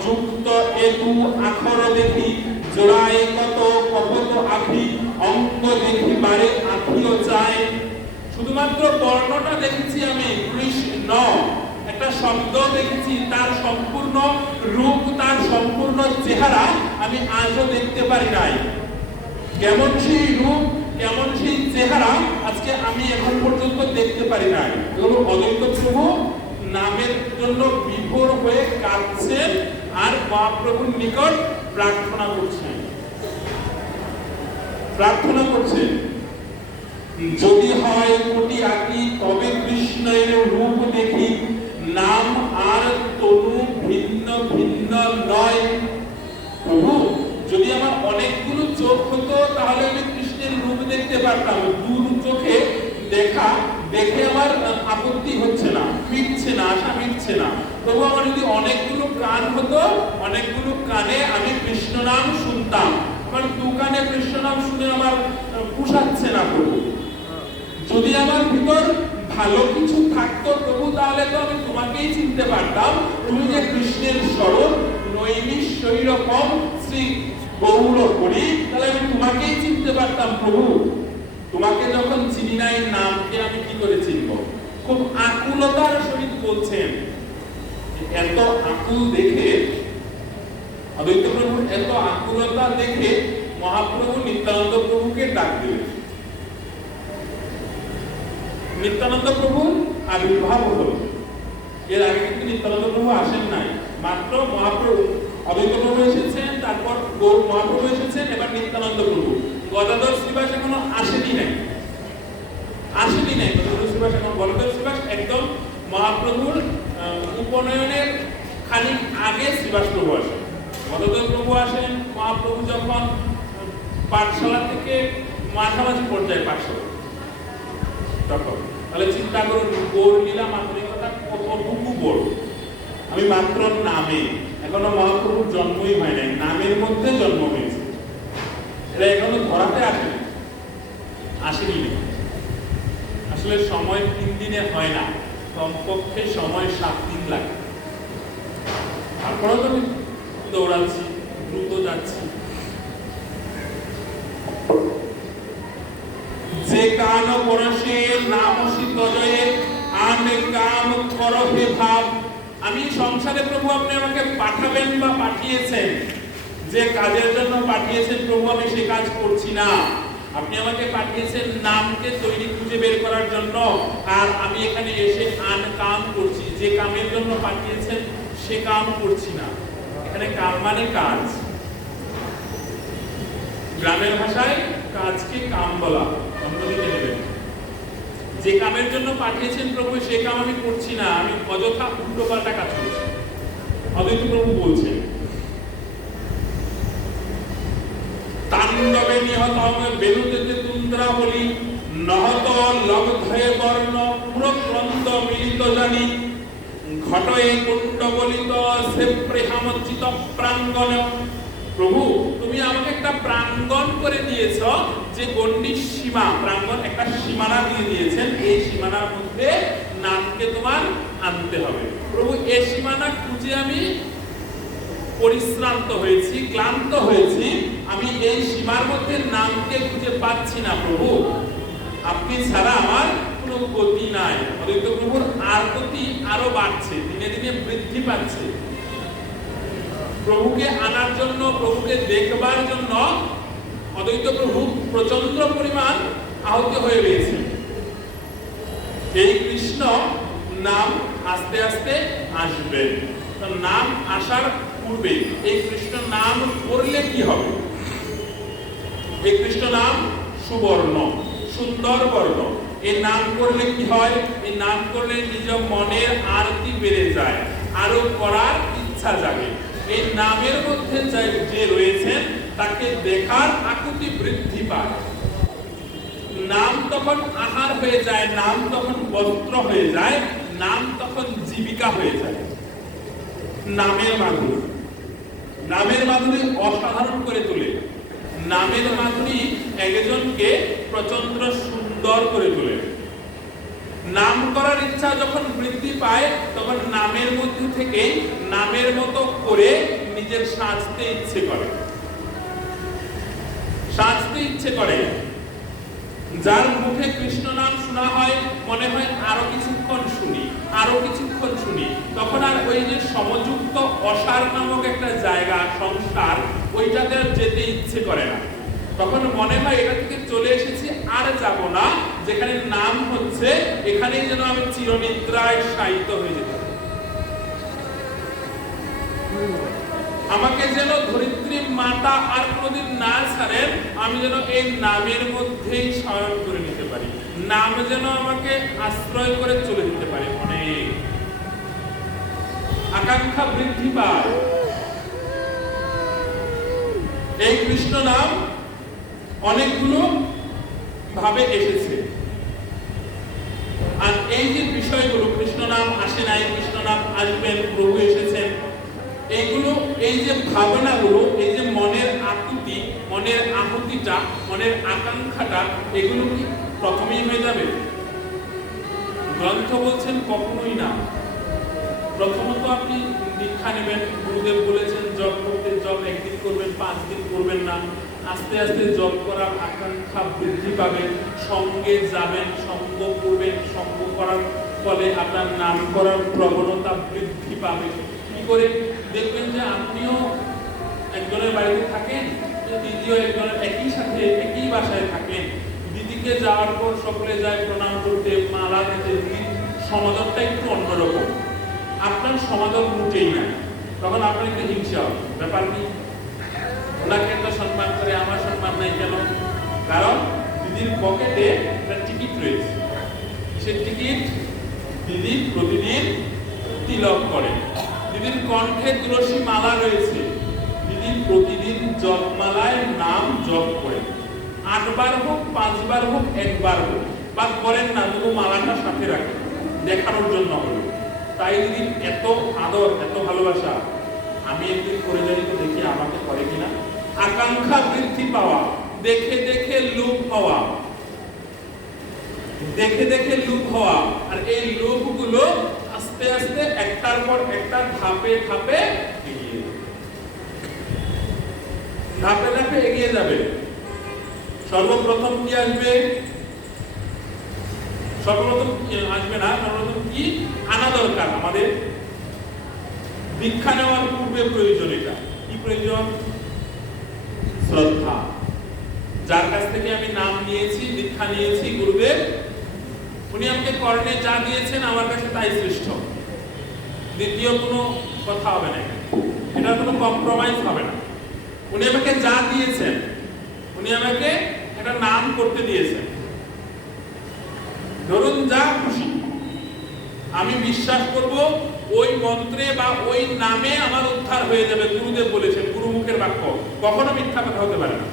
যুক্ত এ দু আখর দেখি, জোড়ায় কত কপত আখি, অঙ্ক দেখি বারে আখিও চায়। শুধুমাত্র বর্ণটা দেখেছি আমি, কৃষ্ণ একটা শব্দ দেখেছি, তার সম্পূর্ণ রূপ, তার সম্পূর্ণ চেহারা আমি আজও দেখতে পারি নাই। কেমন সেই রূপ, কেমন সেই চেহারা আজকে আমি এখন পর্যন্ত দেখতে পারি নাই। এগুলো অদ্বৈত প্রভু নামের জন্য বিভোর হয়ে কাঁদছেন আর মহাপ্রভুর নিকট প্রার্থনা করছেন, প্রার্থনা করছেন, যদি হয় কোটি আঁকি তবে কৃষ্ণের রূপ দেখি, নাম আর তনু ভিন্ন ভিন্ন নয়। প্রভু যদি আমার অনেকগুলো চোখ হতো তাহলে আমি কৃষ্ণের রূপ দেখতে পারতাম, দূর চোখে দেখা দেখে আমার আপত্তি হচ্ছে না, মিটছে না, আশা মিটছে না। প্রভু আমার যদি অনেকগুলো কান হতো, অনেকগুলো কানে আমি কৃষ্ণ নাম শুনতাম, আমার দু কানে কৃষ্ণ নাম শুনে আমার পোষাচ্ছে না। প্রভু যদি আমার ভিতর ভালো কিছু থাকতো প্রভু, তাহলে তো আমি তোমাকেই চিনতে পারতাম, তুমি যে কৃষ্ণের স্বরূপ নৈমিষৈরকম শ্রী গৌর করি, তাহলে আমি তোমাকেই চিনতে পারতাম। প্রভু তোমাকে যখন চিনি নাই, নামকে আমি কি করে চিনব? খুব আকুলতার সহিত বলছেন। এত আকুল দেখে, অদ্বৈত প্রভুর এত আকুলতা দেখে মহাপ্রভু নিত্যানন্দ প্রভুকে ডাক দিলেন। নিত্যানন্দ প্রভুর আবির্ভাব হলো। এর আগে কিন্তু নিত্যানন্দ প্রভু আসেন নাই, মাত্র মহাপ্রভু, অদ্বৈত প্রভু এসেছেন, তারপর গৌর মহাপ্রভু এসেছেন, এবার নিত্যানন্দ প্রভু। গদাধর শ্রীবাস এখনো আসেনি নাই, আসেনি নাই গদাধর শ্রীবাস এখন। গদাধর শ্রীবাস একদম মহাপ্রভুর উপনয়নের খানিক আগে শ্রীবাস প্রভু আসেন। গদাধর প্রভু আসেন মহাপ্রভু যখন পাঠশালা থেকে মাঝামাঝি পর্যায়ে পাঠশালা, তখন। তাহলে চিন্তা করুন গৌর লীলা মাধুরীকতা কতটুকু বড়। আমি মাত্র নামে, এখনো মহাপ্রভুর জন্মই হয় নাই, নামের মধ্যে জন্ম হয়েছে, এরা এখনো ধরাতে আসেনি, আসেনি। আসলে সময় 3 দিনে হয় না, কমপক্ষে সময় 7 দিন লাগে। তারপরেও তো আমি দৌড়াচ্ছি, দ্রুত যাচ্ছি। যে কান পরশে নাম শীতজয়ে আনে কাম করহে ভাব। আমি সংসারে প্রভু আপনি আমাকে পাঠাবেন বা পাঠিয়েছেন, যে কাজের জন্য পাঠিয়েছেন প্রভু আমি সে কাজ করছি না। আপনি আমাকে পাঠিয়েছেন নামকে তৈরি খুঁজে বের করার জন্য, আর আমি এখানে এসে আন কাম করছি। যে কামের জন্য পাঠিয়েছেন সে কাম করছি না। এখানে কাম মানে কাজ, গ্রামের ভাষায় কাজকে কাম বলা। যে কামের জন্য পাঠিয়েছেন প্রভু সে কাম আমি করছি না, আমি অযথা উল্টো পাল্টা কাজ করছি। অদ্বৈত প্রভু বলছেন তাণ্ডবে নিহত বেরুতে তুন্দ্রা বলি নহত লব্ধে বর্ণ। পুরো তো জানি ঘটয়ে কুণ্ডবলিত সে প্রেহামচিত প্রাঙ্গণ। প্রভু তুমি আমাকে একটা প্রাঙ্গণ করে দিয়েছ, যে গণ্ডির সীমা, প্রাঙ্গণ একটা সীমানা দিয়ে দিয়েছেন, এই সীমানার মধ্যে নামকে তোমার আনতে হবে। প্রভু এই সীমানা খুঁজে আমি পরিশ্রান্ত হয়েছি, ক্লান্ত হয়েছি, আমি এই সীমার মধ্যে নামকে খুঁজে পাচ্ছি না প্রভু। আপনি ছাড়া আমার কোনো গতি নাই। অদ্বৈত প্রভুর আর গতি আরো বাড়ছে, দিনে দিনে বৃদ্ধি পাচ্ছে। প্রভুকে আনার জন্য, প্রভুকে দেখবার জন্য অদ্বৈত প্রভু প্রচন্ড পরিমাণ আহত হয়ে রয়েছে। এই কৃষ্ণ নাম আস্তে আস্তে আসবে। নাম আসার পূর্বে এই কৃষ্ণ নাম করলে কি হবে? এই কৃষ্ণ নাম সুবর্ণ, সুন্দর বর্ণ। এই নাম করলে কি হয়? এই নাম করলে নিজ মনের আরতি বেড়ে যায়, আরো করার ইচ্ছা জাগে। এই নামের মধ্যে যে রয়েছেন তাকে দেখার আকুতি বৃদ্ধি পায়। নাম তখন আহার হয়ে যায়, নাম তখন বস্ত্র হয়ে যায়, নাম তখন জীবিকা হয়ে যায়। নামের মাধুরী, নামের মাধুরী অসাধারণ করে তোলে। নামের মাধুরী একজনকে প্রচন্ড সুন্দর করে তোলে। নাম করার ইচ্ছা যখন বৃদ্ধি পায়, তখন নামের মধ্যে থেকে নামের মতো করে নিজের সাজতে ইচ্ছে করে, সাজতে ইচ্ছে করে। যার মুখে কৃষ্ণ নাম শোনা হয়, মনে হয় আরো কিছুক্ষণ শুনি, আরো কিছুক্ষণ শুনি। তখন আর ওই যে সমযুক্ত অসার নামক একটা জায়গা, সংসার, ওইটাতে আর যেতে ইচ্ছে করে না। তখন মনে হয় এটা থেকে চলে এসেছি, আর যাব না। যেখানে নাম হচ্ছে এখানেই যেন আমি চিরনিদ্রায় শায়িত হয়ে যেতে পারি। আমাকে যেন ধরিত্রী মাতা আর কোনদিন না ছাড়েন, আমি যেন এই নামের মধ্যেই শয়ন করে নিতে পারি। নাম যেন আমাকে আশ্রয় করে চলে যেতে পারে। অনেক আকাঙ্ক্ষা বৃদ্ধি পায়। এই কৃষ্ণ নাম অনেকগুলো ভাবে এসেছে। আর এই যে বিষয়গুলো, কৃষ্ণ নাম আসে নাই, কৃষ্ণ নাম আসবেন, প্রভু এসেছেন, এইগুলো, এই যে ভাবনাগুলো, এই যে মনের আকুতি, মনের আহুতিটা, মনের আকাঙ্ক্ষাটা, এগুলো কি প্রথমেই হয়ে যাবে? গ্রন্থ বলছেন কখনোই না। প্রথমত আপনি দীক্ষা নেবেন, গুরুদেব বলেছেন জপ করতে, জপ একদিন করবেন, 5 দিন করবেন না। আস্তে আস্তে জপ করার আকাঙ্ক্ষা বৃদ্ধি পাবে, সঙ্গে যাবেন, সঙ্গ করবেন, সঙ্গ করার ফলে আপনার নাম করার প্রবণতা বৃদ্ধি পাবে। কি করে? দেখবেন যে আপনিও একজনের বাড়িতে থাকেন, দিদিও একজনের, একই সাথে একই বাসায় থাকেন। দিদিকে যাওয়ার পর সকলে যায় প্রণাম করতে, মালা দিতে, দিদির সমাদরটা একটু অন্যরকম। আপনার সমাদর মুটেই না, তখন আপনার একটু হিংসা হবে। ব্যাপার কি? ওনাকে একটা সম্মান করে, আমার সম্মান নাই কেন? কারণ দিদির পকেটে একটা টিকিট রয়েছে, সে টিকিট দিদি প্রতিদিন তিলক করে। দিদির কণ্ঠে তুলসী মালা রয়েছে, দিদি প্রতিদিন জপমালায় নাম জপ করে। 8 বার হোক, 5 বার হোক, 1 বার হোক, বা করেন না, তবু মালাটা সাথে রাখে, দেখানোর জন্য হলো। তাই দিদির এত আদর, এত ভালোবাসা। আমি একদিন করে যাই তো দেখি আমাকে করে কিনা। আকাঙ্ক্ষা বৃদ্ধি পাওয়া, দেখে দেখে লোভ হওয়া, দেখে দেখে লোভ হওয়া। আর এই লোভগুলো আস্তে আস্তে একটার পর একটা ধাপে ধাপে এগিয়ে যাবে, ধাপে ধাপে এগিয়ে যাবে। সর্বপ্রথম কি আসবে? সর্বপ্রথম আসবে না, সর্বপ্রথম কি আনা দরকার? আমাদের দীক্ষা নেওয়ার পূর্বে প্রয়োজন। এটা কি প্রয়োজন? শ্রদ্ধা। যার কাছ থেকে আমি নাম নিয়েছি, দীক্ষা নিয়েছি, গুরুদেব, উনি আমাকে কর্ণে যা দিয়েছেন আমার কাছে তাই শ্রেষ্ঠ। দ্বিতীয় কোনো কথা হবে না, এটা কোনো কম্প্রোমাইজ হবে না। উনি আমাকে যা দিয়েছেন, উনি আমাকে একটা নাম করতে দিয়েছেন, ধরুন যা খুশি, আমি বিশ্বাস করব ওই মন্ত্রে বা ওই নামে আমার উদ্ধার হয়ে যাবে। গুরুদেব বলেছেন, গুরুমুখের বাক্য, কখনো মিথ্যা কথা হতে পারে না।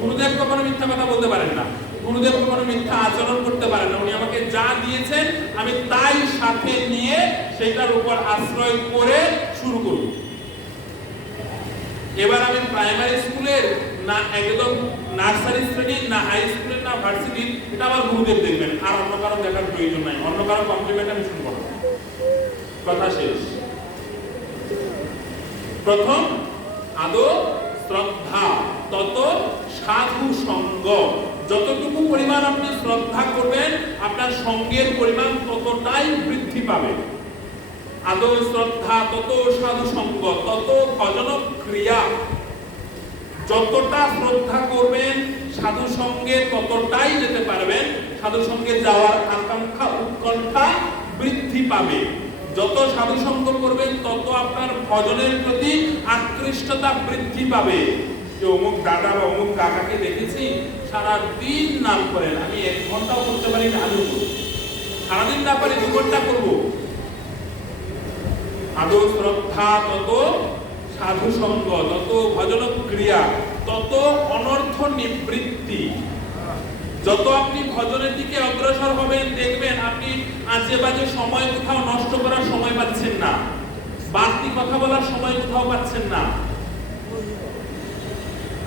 গুরুদেব কখনো মিথ্যা কথা বলতে পারেন না। গুরুদেব কখনো মিথ্যা আচরণ করতে পারেন না। উনি আমাকে যা দিয়েছেন আমি তাই সাথে নিয়ে সেটার উপর আশ্রয় করে শুরু করব। এবার আমি প্রাইমারি স্কুলের না একদম নার্সারি শ্রেণীর না হাই স্কুলের না ভার্সিটির, এটা আমার গুরুদেব দেখবেন, আর অন্য কারো দেখার প্রয়োজন নাই। অন্য কারো কমপ্লিমেন্ট আমি শুনবো না। কথা শেষ। প্রথম আদর শ্রদ্ধা, তত সাধু সঙ্গ। যতটুকু পরিমাণ আপনি শ্রদ্ধা করবেন আপনার সঙ্গের পরিমাণ ততটাই বৃদ্ধি পাবে। আদর শ্রদ্ধা তত সাধু সঙ্গ তত ভজন ক্রিয়া। যতটা শ্রদ্ধা করবেন সাধু সঙ্গে ততটাই যেতে পারবেন। সাধু সঙ্গে যাওয়ার আকাঙ্ক্ষা উৎকণ্ঠা বৃদ্ধি পাবে। যত সাধু সঙ্গ করবেন তত আপনার ভজনের প্রতি আকৃষ্টতা বৃদ্ধি পাবে। যে অমুক দাদা বা অমুক কাকাকে দেখেছি সারা দিন নাম করেন, আমি 1 ঘন্টাও করতে পারি না, আমি সারাদিন না পারি 2 ঘন্টা করবো। আদর শ্রদ্ধা তত সাধু সঙ্গ তত ভজন ক্রিয়া তত অনর্থ নিবৃত্তি। যত আপনি ভজনের দিকে অগ্রসর হবেন দেখবেন আপনি আজে বাজে সময় কোথাও নষ্ট করার সময় পাচ্ছেন না, বাড়তি কথা বলার সময় কোথাও পাচ্ছেন না।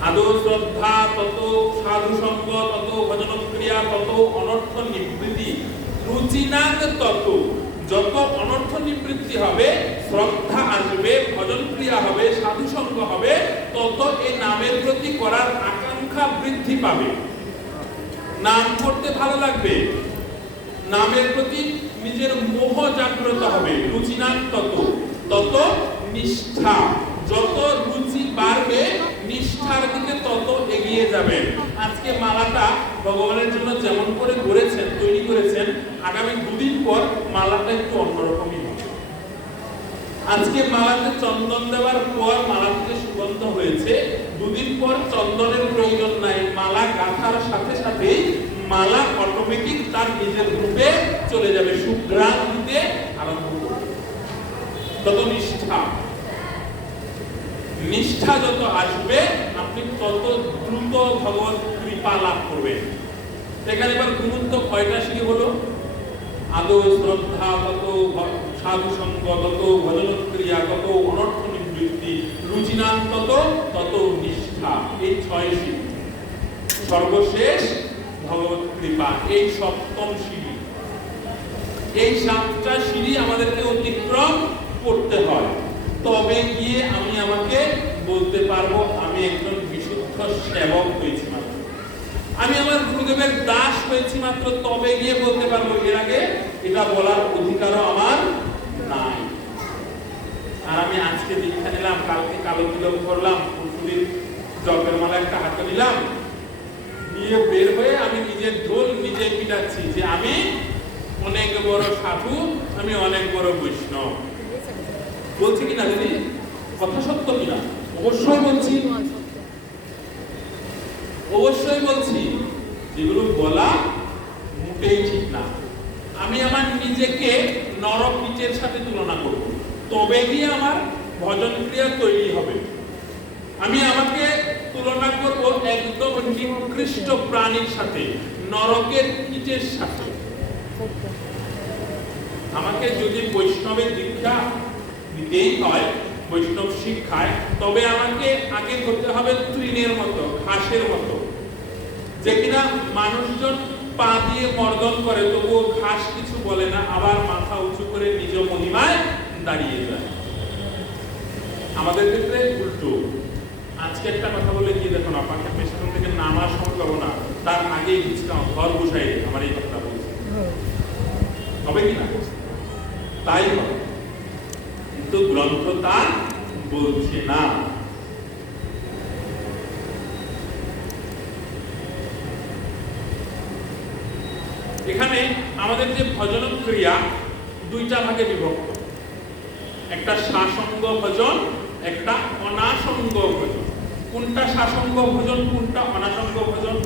আদর শ্রদ্ধা তত সাধু সঙ্গ তত ভজন ক্রিয়া তত অনর্থ নিবৃত্তি। রুচিনাদ তত, যত অনর্থ নিবৃত্তি হবে, শ্রদ্ধা আসবে, ভজন ক্রিয়া হবে, সাধু সঙ্গ হবে, তত এই নামের প্রতি করার আকাঙ্ক্ষা বৃদ্ধি পাবে। নাম করতে ভালো লাগবে, নামের প্রতি নিজের মোহ জাগ্রত হবে। রুচিনাদ তত, তত নিষ্ঠা, যত রুচি বাড়বে নিষ্ঠার দিকে তত এগিয়ে যাবেন। আজকে মালাটা ভগবানের জন্য যেমন করে গড়েছেন, তৈরি করেছেন, আগামী 2 দিন পর মালাটা একটু অন্যরকমই হবে। আজকে মালাতে চন্দন দেওয়ার পর মালা থেকে সুগন্ধ হয়েছে, 2 দিন পর চন্দনের প্রয়োজন নাই। মালা গাঁথার সাথে সাথে মালা অটোমেটিক তার নিজের রূপে চলে যাবে, সুঘ্রাণ দিতে আরম্ভ করবে। তত নিষ্ঠা, নিষ্ঠা যত আসবে আপনি তত দ্রুত ভগবত কৃপা লাভ করবেন। সেখানে এবার গুরুত্ব কয়টা সিঁড়ি হলো? আদর শ্রদ্ধা তত সাধু সঙ্গ তত ভজন ক্রিয়া তত অনর্থ নিবৃত্তি, রুচিনাদ তত তত নিষ্ঠা। এই 6 সিঁড়ি। সর্বশেষ ভগবত কৃপা, এই 7ম সিঁড়ি। এই 7টা সিঁড়ি আমাদেরকে অতিক্রম করতে হয়, তবে গিয়ে আমি আমাকে বলতে পারবো আমি একজন বিশুদ্ধ সেবক হয়েছি মাত্র, আমি আমার গুরুদেবের দাস হয়েছি মাত্র, তবে গিয়ে বলতে পারবো। এর আগে এটা বলার অধিকারও আমার নাই। আর আমি আজকে দীক্ষা নিলাম, কালকে কালো তিলক করলাম, পরশুদিন জপের মালা একটা হাতে নিলাম, নিয়ে বের হয়ে আমি নিজের ঢোল নিজে পিটাচ্ছি যে আমি অনেক বড় সাধু, আমি অনেক বড় বৈষ্ণব। বলছি কিনা দিদি? কথা সত্য কিনা? অবশ্যই বলছি, অবশ্যই বলছি। যেগুলো বলা মোটেই ঠিক না। আমি আমার নিজেকে নরকীটের সাথে তুলনা করব, তবে গিয়ে আমার ভজন ক্রিয়া তৈরি হবে। আমি আমাকে তুলনা করব একদম নিকৃষ্ট প্রাণীর সাথে, নরকের কীটের সাথে। আমাকে যদি বৈষ্ণবের দীক্ষা দিতেই হয়, বৈষ্ণব শিক্ষায়, তবে আমাকে আগে করতে হবে তৃণের মতো, ঘাসের মতো, যে কিনা মানুষজন পা দিয়ে মর্দন করে তবুও ঘাস কিছু বলে না, আবার মাথা উঁচু করে নিজ মহিমায় দাঁড়িয়ে যায়। আমাদের ক্ষেত্রে উল্টো। আজকে একটা কথা বলে গিয়ে দেখুন, আপনাকে পেছন থেকে নামার সময় পাবো না, তার আগেই বুঝতাম ঘর বসাই আমার এই কথা বলছি, হবে কিনা? তাই হবে, কিন্তু গ্রন্থ তা বলছে না। এখানে আমাদের যে ভজন ক্রিয়া 2টা ভাগে বিভক্ত, একটা সাসঙ্গ ভজন, একটা অনাসঙ্গ ভজন। কোনটা সাসঙ্গ ভজন, কোনটা অনাসঙ্গ ভজন?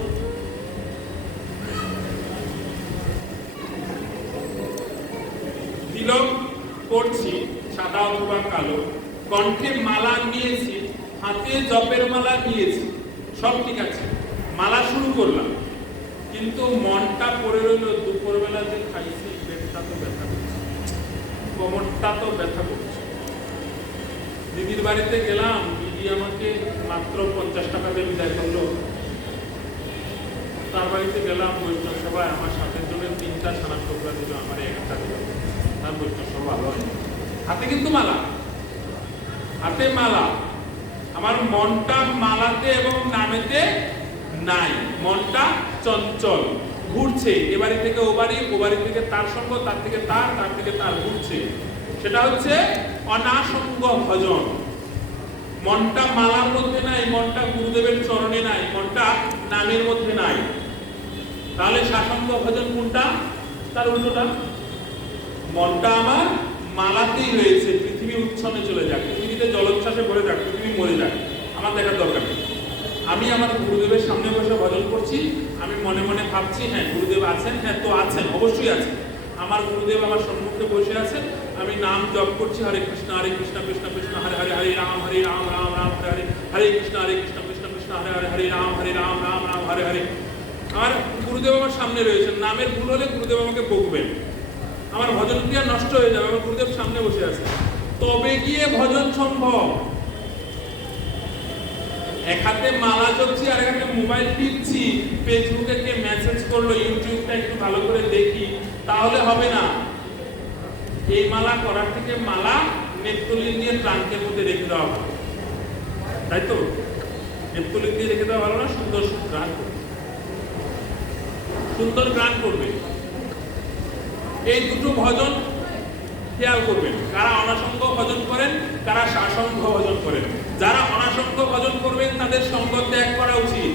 তিলক পড়ছি সাদা অথবা কালো, কণ্ঠে মালা নিয়েছি, হাতে জপের মালা নিয়েছি, সব ঠিক আছে, মালা শুরু করলাম, কিন্তু মনটা পড়ে রইল দুপুরবেলা যে খাইছি, পেটটা তো ব্যথা করছে, কোমরটা তো ব্যথা করছে। দিদির বাড়িতে গেলাম, দিদি আমাকে মাত্র 50 টাকা দিয়ে বিদায় করলো। তার বাড়িতে গেলাম বৈষ্ণব সভায়, আমার সাথের জন্য 3টা ছানার টুকরা দিল, আমার একটা দিল। তার বৈষ্ণব সভা ভালো হয়, হাতে কিন্তু মালা, হাতে মালা। আমার মনটা মালাতে এবং নামেতে নাই, মনটা চঞ্চল, ঘুরছে এ বাড়ি থেকে ও বাড়ি, ও বাড়ি থেকে তার সঙ্গ, তার থেকে তার, তার থেকে তার, ঘুরছে। সেটা হচ্ছে অনাসঙ্গ ভজন। মনটা মালার মধ্যে নাই, মনটা গুরুদেবের চরণে নাই, মনটা নামের মধ্যে নাই। তাহলে সাসঙ্গ ভজন কোনটা? তার উল্টোটা। মনটা আমার মালাতেই রয়েছে, পৃথিবী উচ্ছনে চলে যাক, পৃথিবীতে জলোচ্ছ্বাসে ভরে যাক, পৃথিবী মরে যাক, আমার দেখার দরকার নেই। আমি আমার গুরুদেবের সামনে বসে ভজন করছি, আমি মনে মনে ভাবছি হ্যাঁ গুরুদেব আছেন, হ্যাঁ তো আছেন, অবশ্যই আছেন। আমার গুরুদেব আমার সম্মুখে বসে আছেন, আমি নাম জপ করছি, হরে কৃষ্ণ কৃষ্ণ কৃষ্ণ হরে হরে, হরে রাম রাম রাম হরে হরে, হরে কৃষ্ণ কৃষ্ণ কৃষ্ণ হরে হরে, হরে রাম রাম রাম হরে হরে। আমার গুরুদেব আমার সামনে রয়েছেন, নামের ভুল হলে গুরুদেব আমাকে বকবেন, আমার ভজন ক্রিয়া নষ্ট হয়ে যাবে, আমার গুরুদেব সামনে বসে আছে, তবে গিয়ে ভজন সম্ভব। এক হাতে মালা চলছি, আর এক হাতে মোবাইল টিপছি, ফেসবুকে কে মেসেজ করলো, ইউটিউবটা একটু ভালো করে দেখি, তাহলে হবে না। এই মালা করার থেকে মালা নেপথলিন দিয়ে ট্রাঙ্কের মধ্যে রেখে দেওয়া ভালো, তাই তো? নেপথলিন দিয়ে রেখে দেওয়া ভালো না? সুন্দর গান করবে, সুন্দর গান করবে। এই দুটো ভজন খেয়াল করবেন, কারা অনাসঙ্গ ভজন করেন, কারা সাসঙ্গ ভজন করেন। যারা অনাসঙ্গ ভজন করবেন তাদের সঙ্গ ত্যাগ করা উচিত।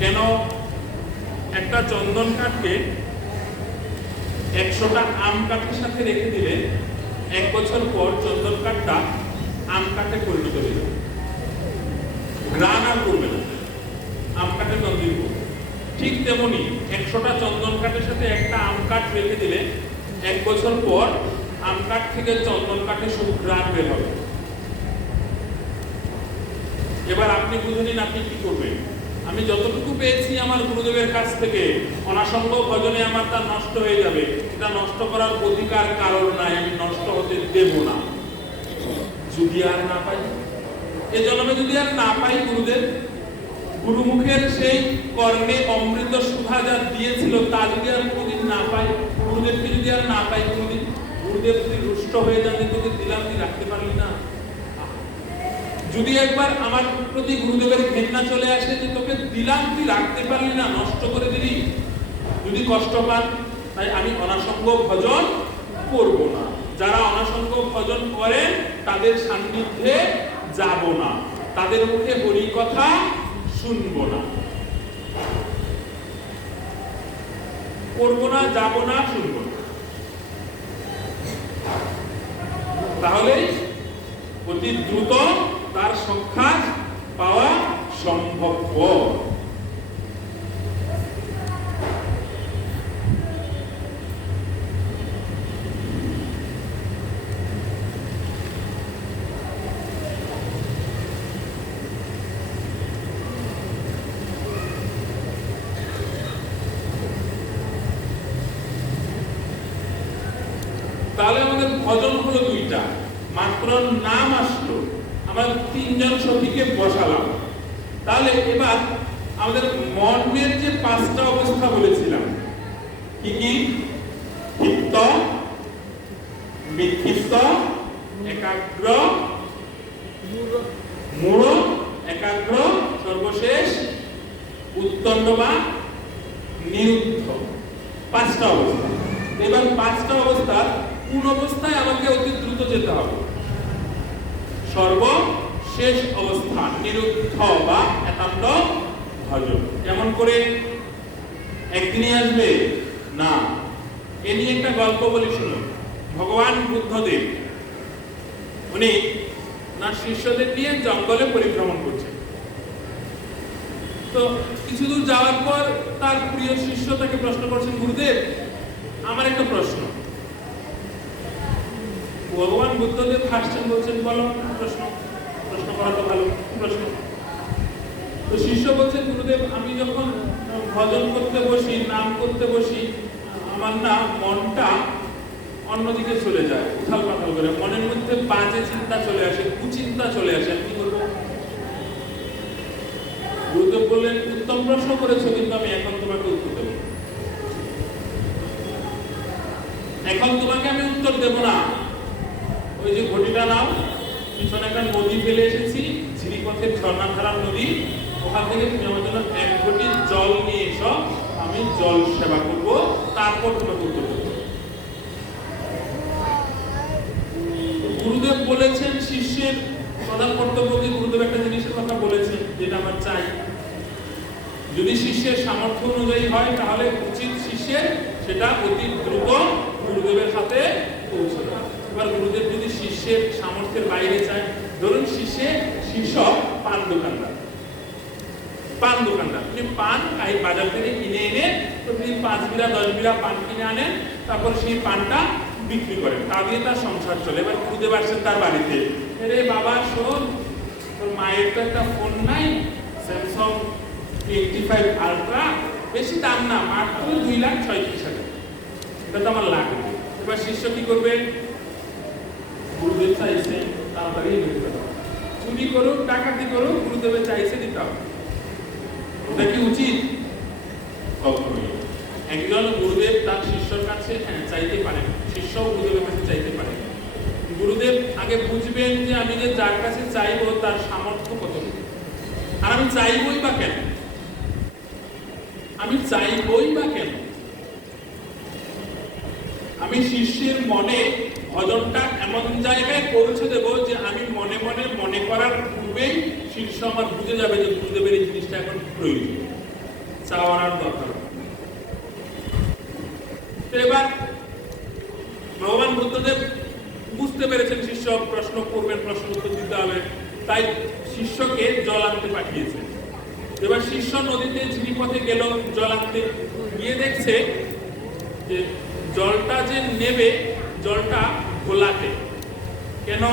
কেন? একটা চন্দন কাঠকে 100টা আম কাঠের সাথে রেখে দিলে 1 বছর পর চন্দন কাঠটা আম কাঠে পরিণত হয়ে যাবে, গ্রান আর করবে না, আম কাঠে চন্দন করবে। ঠিক তেমনি 100টা চন্দন কাঠের সাথে একটা আম কাঠ রেখে দিলে 1 বছর পর আম কাঠ থেকে চন্দন কাঠে শুধু গ্রান বের হবে। এবার আপনি বুঝে নিন আপনি কি করবেন। আমি যতটুকু পেয়েছি আমার গুরুদেবের কাছ থেকে, অনাসঙ্গ ভজনে আমার তা নষ্ট হয়ে যাবে, এটা নষ্ট করার অধিকার কারণ নাই, আমি নষ্ট হতে দেব না। যদি আর না পাই, এ জন্মে যদি আর না পাই গুরুদেব, গুরুমুখের সেই কর্ণে অমৃত সুধা যা দিয়েছিল তা যদি আর কোনদিন না পাই, গুরুদেবকে যদি আর না পাই কোনদিন, গুরুদেব যদি রুষ্ট হয়ে যান, তোকে দিলাম তুই রাখতে পারলি না। যদি একবার আমার প্রতি গুরুদেবের ঘেন্না চলে আসে যে তোকে দিলাম তুই রাখতে পারলি না, নষ্ট করে দিলি, যদি কষ্ট পান, তাই আমি অনাসঙ্গ ভজন করব না। যারা অনাসঙ্গ ভজন করেন তাদের সান্নিধ্যে যাব না, তাদের মুখে হরি কথা শুনবো না, করব না, যাব না, শুনবো না। তাহলে অতি দ্রুত তার সাক্ষাৎ পাওয়া সম্ভব। তাহলে আমাদের ভজন হলো 2টা, মাত্র নাম আসলো, আমরা 3 জন সখীকে বসালাম। তাহলে এবার আমাদের মনের যে 5টা অবস্থা বলেছিলাম, কি কি? ক্ষিপ্ত, বিক্ষিপ্ত, একাগ্র, মূঢ়, একাগ্র, সর্বশেষ উত্তণ্ড বা নিরুদ্ধ। 5টা অবস্থা। এবার 5টা অবস্থা কোন অবস্থায় আমাকে অতি দ্রুত যেতে হবে? সর্বশেষ অবস্থা নিরুদ্ধ বা একান্ত ভজন। কেমন করে? একদিনই আসবে না, এ নিয়ে একটা গল্প বলি শুনুন। ভগবান বুদ্ধদেব উনি না শিষ্যদের নিয়ে জঙ্গলে পরিভ্রমণ করছেন। তো কিছু দূর যাওয়ার পর তার প্রিয় শিষ্য তাকে প্রশ্ন করছেন, গুরুদেব আমার একটা প্রশ্ন। ভগবান বুদ্ধদেব হাসছেন, বলছেন বলো প্রশ্ন, প্রশ্ন করা তো ভালো, প্রশ্ন। তো শিষ্য বলছেন, গুরুদেব আমি যখন ভজন করতে বসি, নাম করতে বসি, আমার না মনটা অন্যদিকে চলে যায়, উথাল পাথাল করে, মনের মধ্যে বাজে চিন্তা চলে আসে, কুচিন্তা চলে আসে। আমি কি করবো? গুরুদেব বললেন, উত্তম প্রশ্ন করেছো, কিন্তু আমি এখন তোমাকে উত্তর দেবো। এখন তোমাকে আমি উত্তর দেব না। ওই যে ঘটিটা নাও, পিছনে একটা নদী ফেলে এসেছি, ঝিরিপথের ঝর্ণাধারার নদী, ওখান থেকে তুমি আমার জন্য 1 ঘটি জল নিয়ে এসো, আমি জল সেবা করব, তারপর তোমাকে উত্তর দেব। গুরুদেব বলেছেন শিষ্যের প্রধান কর্তব্য কি? গুরুদেব একটা জিনিসের কথা বলেছেন যেটা আমার চাই, যদি শিষ্যের সামর্থ্য অনুযায়ী হয় তাহলে উচিত শিষ্যের সেটা অতি দ্রুত গুরুদেবের হাতে পৌঁছে দেওয়া। এবার গুরুদেব যদি শিষ্যের সামর্থ্যের বাইরে চায়, ধরুন শিষ্য পান দোকানদার, আপনি পান বাজার থেকে কিনে এনে প্রতিদিন 5 বিড়া 10 বিড়া পান কিনে আনেন, তারপর সেই পানটা বিক্রি করেন, তা দিয়ে তার সংসার চলে। এবার গুরুদেব আসছেন তার বাড়িতে, আরে বাবা শোন, তোর মায়ের তো একটা ফোন নাই, স্যামসাং 25 আলট্রা, বেশি দাম না, মাত্র 2,36,000, এটা তো আমার লাগবে। এবার শিষ্য কি করবে? গুরুদেব চাইছে তাড়াতাড়ি দিতে হবে, চুরি করুক ডাকাতি করুক, গুরুদেবের চাইছে দিতে হবে। এটা কি উচিত? কখনোই। একজন গুরুদেব তার শিষ্যর কাছে চাইতে পারেন, শিষ্যও গুরুদেবের কাছে চাইতে পারে। গুরুদেব আগে বুঝবেন যে আমি যে যার কাছে চাইবো তার সামর্থ্য কতটুকু, আর আমি চাইবই বা কেন, আমি শিষ্যের মনে ভজনটা এমন জায়গায় পৌঁছে দেব যে আমি মনে মনে মনে করার পূর্বেই শিষ্য আমার বুঝে যাবে যে গুরুদেবের এই জিনিসটা এখন প্রয়োজন, চাওয়ার দরকার। এবার ভগবান বুদ্ধদেব বুঝতে পেরেছেন শিষ্য প্রশ্ন করবেন, প্রশ্ন উত্তর দিতে হবে, তাই শিষ্যকে জল আনতে পাঠিয়েছেন। এবার শিষ্য নদীতে ঝিরিপথে গেল জল আনতে, গিয়ে দেখছে যে জলটা যে নেবে, জলটা ঘোলাটে। কেন?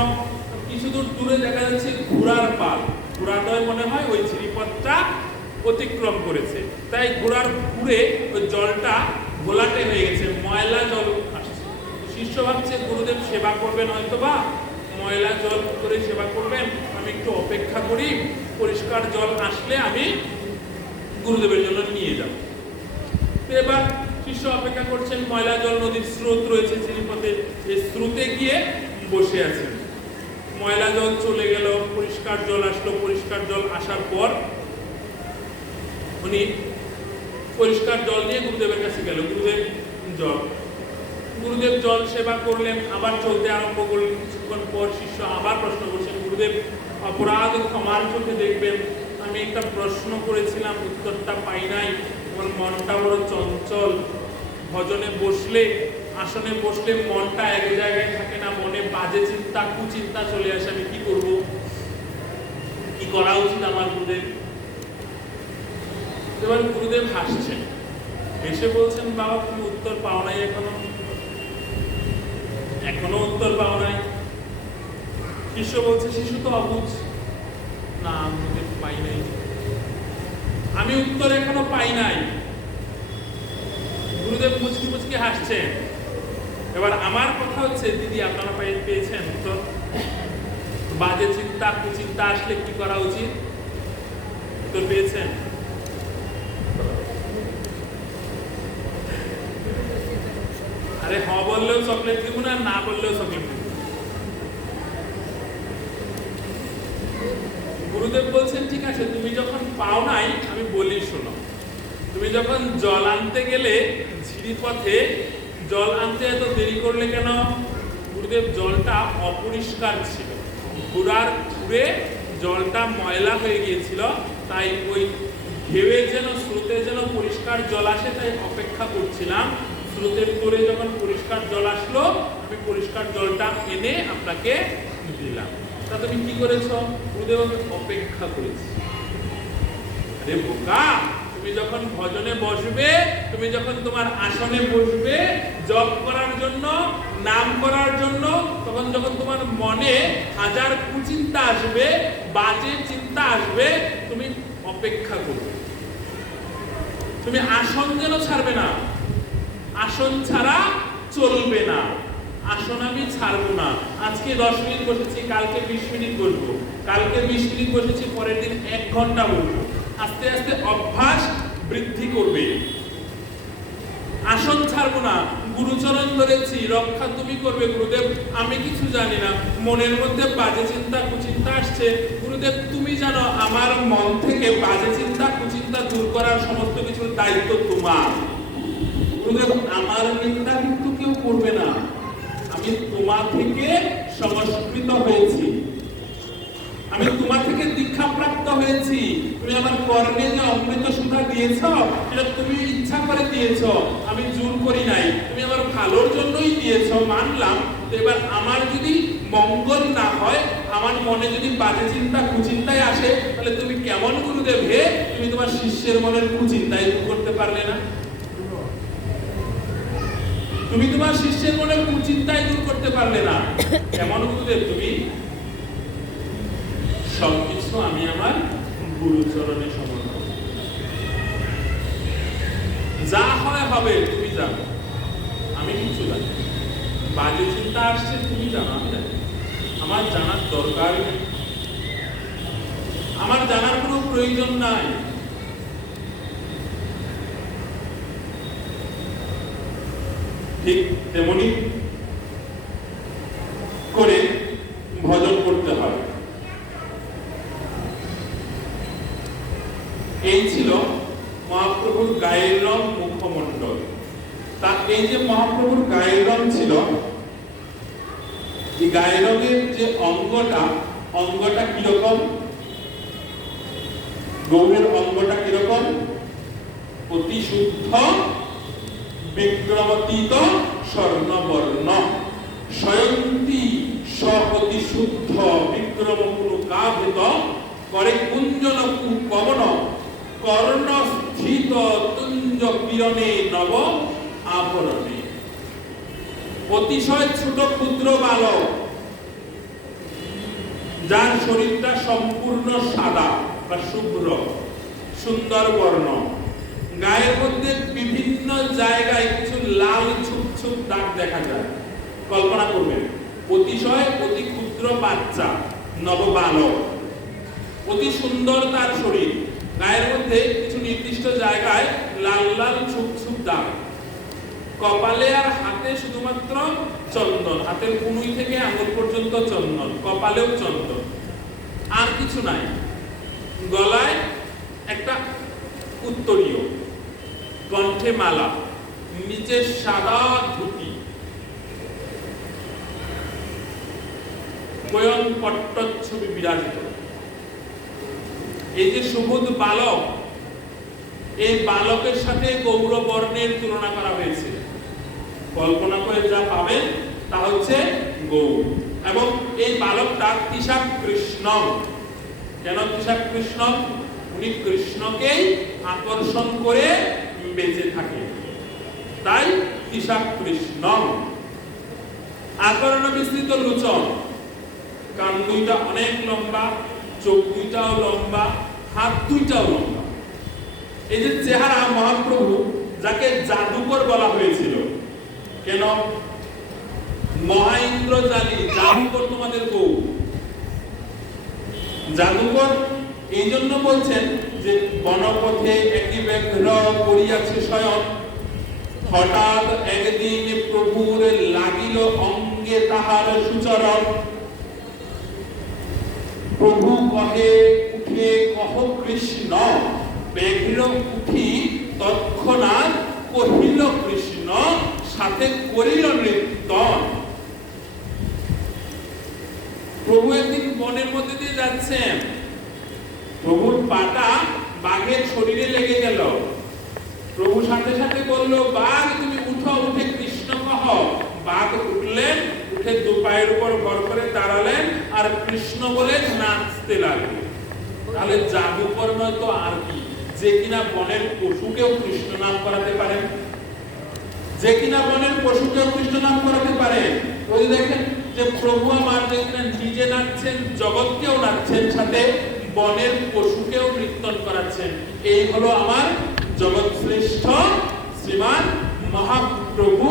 কিছু দূর দূরে দেখা যাচ্ছে ঘোড়ার পাল, ঘোড়াদ্বয় মনে হয় ওই ঝিরিপথটা অতিক্রম করেছে, তাই ঘোড়ার ঘুরে ওই জলটা ঘোলাটে হয়ে গেছে, ময়লা জল আসছে। শিষ্য ভাবছে গুরুদেব সেবা করবেন, হয়তো বা ময়লা জল করে সেবা করবেন, আমি একটু অপেক্ষা করি, পরিষ্কার জল আসলে আমি গুরুদেবের জন্য নিয়ে যাব। এবার শিষ্য অপেক্ষা করছেন, ময়লা জল, নদীর স্রোত রয়েছে ঝিরিপথে, এই স্রোতে গিয়ে বসে আছেন। ময়লা জল চলে গেল, পরিষ্কার জল আসলো, পরিষ্কার জল আসার পর উনি পরিষ্কার জল নিয়ে গুরুদেবের কাছে গেল। গুরুদেব জল সেবা করলেন, আবার চলতে আরম্ভ করলেন। কিছুক্ষণ পর শিষ্য আবার প্রশ্ন করছেন, গুরুদেব অপরাধ ক্ষমার চোখে দেখবেন, আমি একটা প্রশ্ন করেছিলাম, উত্তরটা পাই নাই, আমার মনটা বড় চঞ্চল, ভজনে বসলে, আসনে বসলে মনটা এক জায়গায় থাকে না, মনে বাজে চিন্তা কুচিন্তা চলে আসে, আমি কি করব, কি করা উচিত আমার? গুরুদেব এবার গুরুদেব হাসছেন, হেসে বলছেন, বাবা তুমি উত্তর পাও নাই, এখনো উত্তর পাও নাই। শিষ্য বলছে, শিশু তো অবুঝ, না গুরুদেব পাই নাই, আমি উত্তর এখনো পাই নাই। গুরুদেব মুচকি মুচকি হাসছেন। এবার আমার কথা হচ্ছে, দিদি আপনারা পেয়েছেন উত্তর? বাজে চিন্তা কুচিন্তা আসলে কি করা উচিত? উত্তর পেয়েছেন? আরে হ বললেও চকলেট দিব না, না বললেও চকলেট দিব। গুরুদেব বলছেন, ঠিক আছে, তুমি যখন পাও নাই আমি বলি শোনো, তুমি যখন জল আনতে গেলে ঝিরিপথে, জল আনতে এত দেরি করলে কেন? গুরুদেব জলটা অপরিষ্কার ছিল, ঘোড়ার ঘুরে জলটা ময়লা হয়ে গিয়েছিল, তাই ওই ঢেউয়ে যেন, স্রোতে যেন পরিষ্কার জল আসে, তাই অপেক্ষা করছিলাম। স্রোতের করে যখন পরিষ্কার জল আসলো, আমি পরিষ্কার জলটা এনে আপনাকে দিলাম। তা তুমি কি করেছো? গুরুদেব অপেক্ষা করেছি। আরে বোকা, তুমি যখন ভজনে বসবে, তুমি যখন তোমার আসনে বসবে জপ করার জন্য, নাম করার জন্য, তখন যখন তোমার মনে হাজার কুচিন্তা আসবে, বাজে চিন্তা আসবে, তুমি অপেক্ষা করবে। তুমি আসন যেন ছাড়বে না, আসন ছাড়া চলবে না। আসন আমি ছাড়বো না। আজকে 10 মিনিট বসেছি, কালকে 20 মিনিট বসবো, কালকে 20 মিনিট বসেছি, পরের দিন 1 ঘন্টা বসবো। আস্তে আস্তে অভ্যাস বৃদ্ধি করবে। আসন ছাড়বো না, গুরুচরণ ধরেছি, রক্ষা তুমি করবে গুরুদেব। আমি কিছু জানি না, মনের মধ্যে বাজে চিন্তা কুচিন্তা আসছে, গুরুদেব তুমি জানো, আমার মন থেকে বাজে চিন্তা কুচিন্তা দূর করার সমস্ত কিছুর দায়িত্ব তোমার। গুরুদেব আমার নিন্দা কিন্তু কেউ করবে না, আমি তোমার থেকে সংস্কৃত হয়েছি, আমি তোমার থেকে দীক্ষা প্রাপ্ত হয়েছি। তুমি আমার কর্মে যে অমৃত সুধা দিয়েছ, সেটা তুমি ইচ্ছা করে দিয়েছ, আমি জোর করি নাই, তুমি আমার ভালোর জন্যই দিয়েছ, মানলাম। তো এবার আমার যদি মঙ্গল না হয়, আমার মনে যদি বাজে চিন্তা কুচিন্তায় আসে, তাহলে তুমি কেমন গুরুদেব হে, তুমি তোমার শিষ্যের মনের কুচিন্তায় দূর করতে পারলে না? তুমি তোমার শিষ্যের মনের কুচিন্তায় দূর করতে পারলে না, কেমন গুরুদেব তুমি? সবকিছু আমি আমার গুরুচরণে সমর্পণ। যা হয় হবে, তুমি জানো, আমি কিছু জানি। বাজে চিন্তা আসছে, তুমি জানো, আমি জানি। আমার জানার দরকার নেই, আমার জানার কোনো প্রয়োজন নাই। ঠিক তেমনি করে ভজন করতে হবে। এই ছিল মহাপ্রভুর গায়ের রং, মুখমণ্ডল। তা এই যে মহাপ্রভুর গায়ের রং ছিল, এই গায়ের রঙের যে অঙ্গটা কিরকম? গৌরের অঙ্গটা কিরকম? অতি শুদ্ধ বিক্রমাতীত স্বর্ণবর্ণ, স্বয়ন্তি স্বপতি শুদ্ধ বিক্রম পুলকাভৃত, করে কুঞ্জন কুপবন, কর্ণ স্থিত তুঞ্জ কিরণে নব আভরণে। অতিশয় ছোট ক্ষুদ্র বালক, যার শরীরটা সম্পূর্ণ সাদা বা শুভ্র, সুন্দর বর্ণ, গায়ের মধ্যে বিভিন্ন জায়গায় কিছু লাল ছুপ ছুপ দাগ দেখা যায়। কল্পনা করবেন, অতিশয় অতি ক্ষুদ্র বাচ্চা, নববালক, অতি সুন্দর তার শরীর, গায়ের মধ্যে কিছু নির্দিষ্ট জায়গায় লাল লাল ছুপ ছুপ দাগ, কপালে আর হাতে শুধুমাত্র চন্দন, হাতের কনুই থেকে আঙুল পর্যন্ত চন্দন, কপালেও চন্দন, আর কিছু নাই। গলায় একটা উত্তরীয়, কণ্ঠে মালা, নিচে সাদা ধুতি, বয়ন পট্টচ্ছবি বিরাজিত। এই যে সবুজ বালক, এই বালকের সাথে গৌরবর্ণের তুলনা করা হয়েছে। কল্পনা করে যা পাবেন তা হচ্ছে গৌর। এবং এই বালকটা তিসাক কৃষ্ণ। কেন তিসাক কৃষ্ণ? উনি কৃষ্ণকেই আকর্ষণ করে বেঁচে থাকে, তাই তিসাক কৃষ্ণ। আকর্ণ বিস্তৃত লোচন, কান দুইটা অনেক লম্বা, চোখ দুইটাও লম্বা, হাত দুইটাও লম্বা। এই যে চেহারা মহাপ্রভু, যাকে জাদুকর বলা হয়েছিল, কেন? মহাইন্দ্রজালী জাদুকর তোমাদের বউ। জাদুকর এই জন্য বলছেন যে বনপথে একটি ব্যাঘ্র করিয়াছে শয়ন, হঠাৎ একদিন প্রভুর লাগিল অঙ্গে তাহার সুচরণ। প্রভু কহে উঠে কহ কৃষ্ণ, ব্যাঘ্র উঠি তৎক্ষণাৎ কহিল কৃষ্ণ, সাথে করিল নৃত্যন। প্রভু একদিন বনের মধ্যে দিয়ে যাচ্ছেন, প্রভুর পাটা বাঘের শরীরে লেগে গেল। প্রভু সাথে সাথে বলল, বাঘ তুমি উঠো, উঠে কৃষ্ণ কহ। বাঘ উঠলেন, উঠে দু পায়ের উপর ভর করে দাঁড়ালেন, আর কৃষ্ণ বলে নাচতে লাগলেন। তাহলে জাদুকর নয় তো আর কি? যে কিনা বনের পশুকেও কৃষ্ণ নাম করাতে পারেন, যে কিনা বনের পশুকেও কৃষ্ণ নাম করাতে পারেন। ওই দেখেন যে প্রভু আমার যে কিনা নিজে নাচছেন, জগৎকেও নাচছেন, সাথে বনের পশুকেও নৃত্যন করাচ্ছেন। এই হলো আমার জগৎ শ্রেষ্ঠ শ্রীমান মহাপ্রভু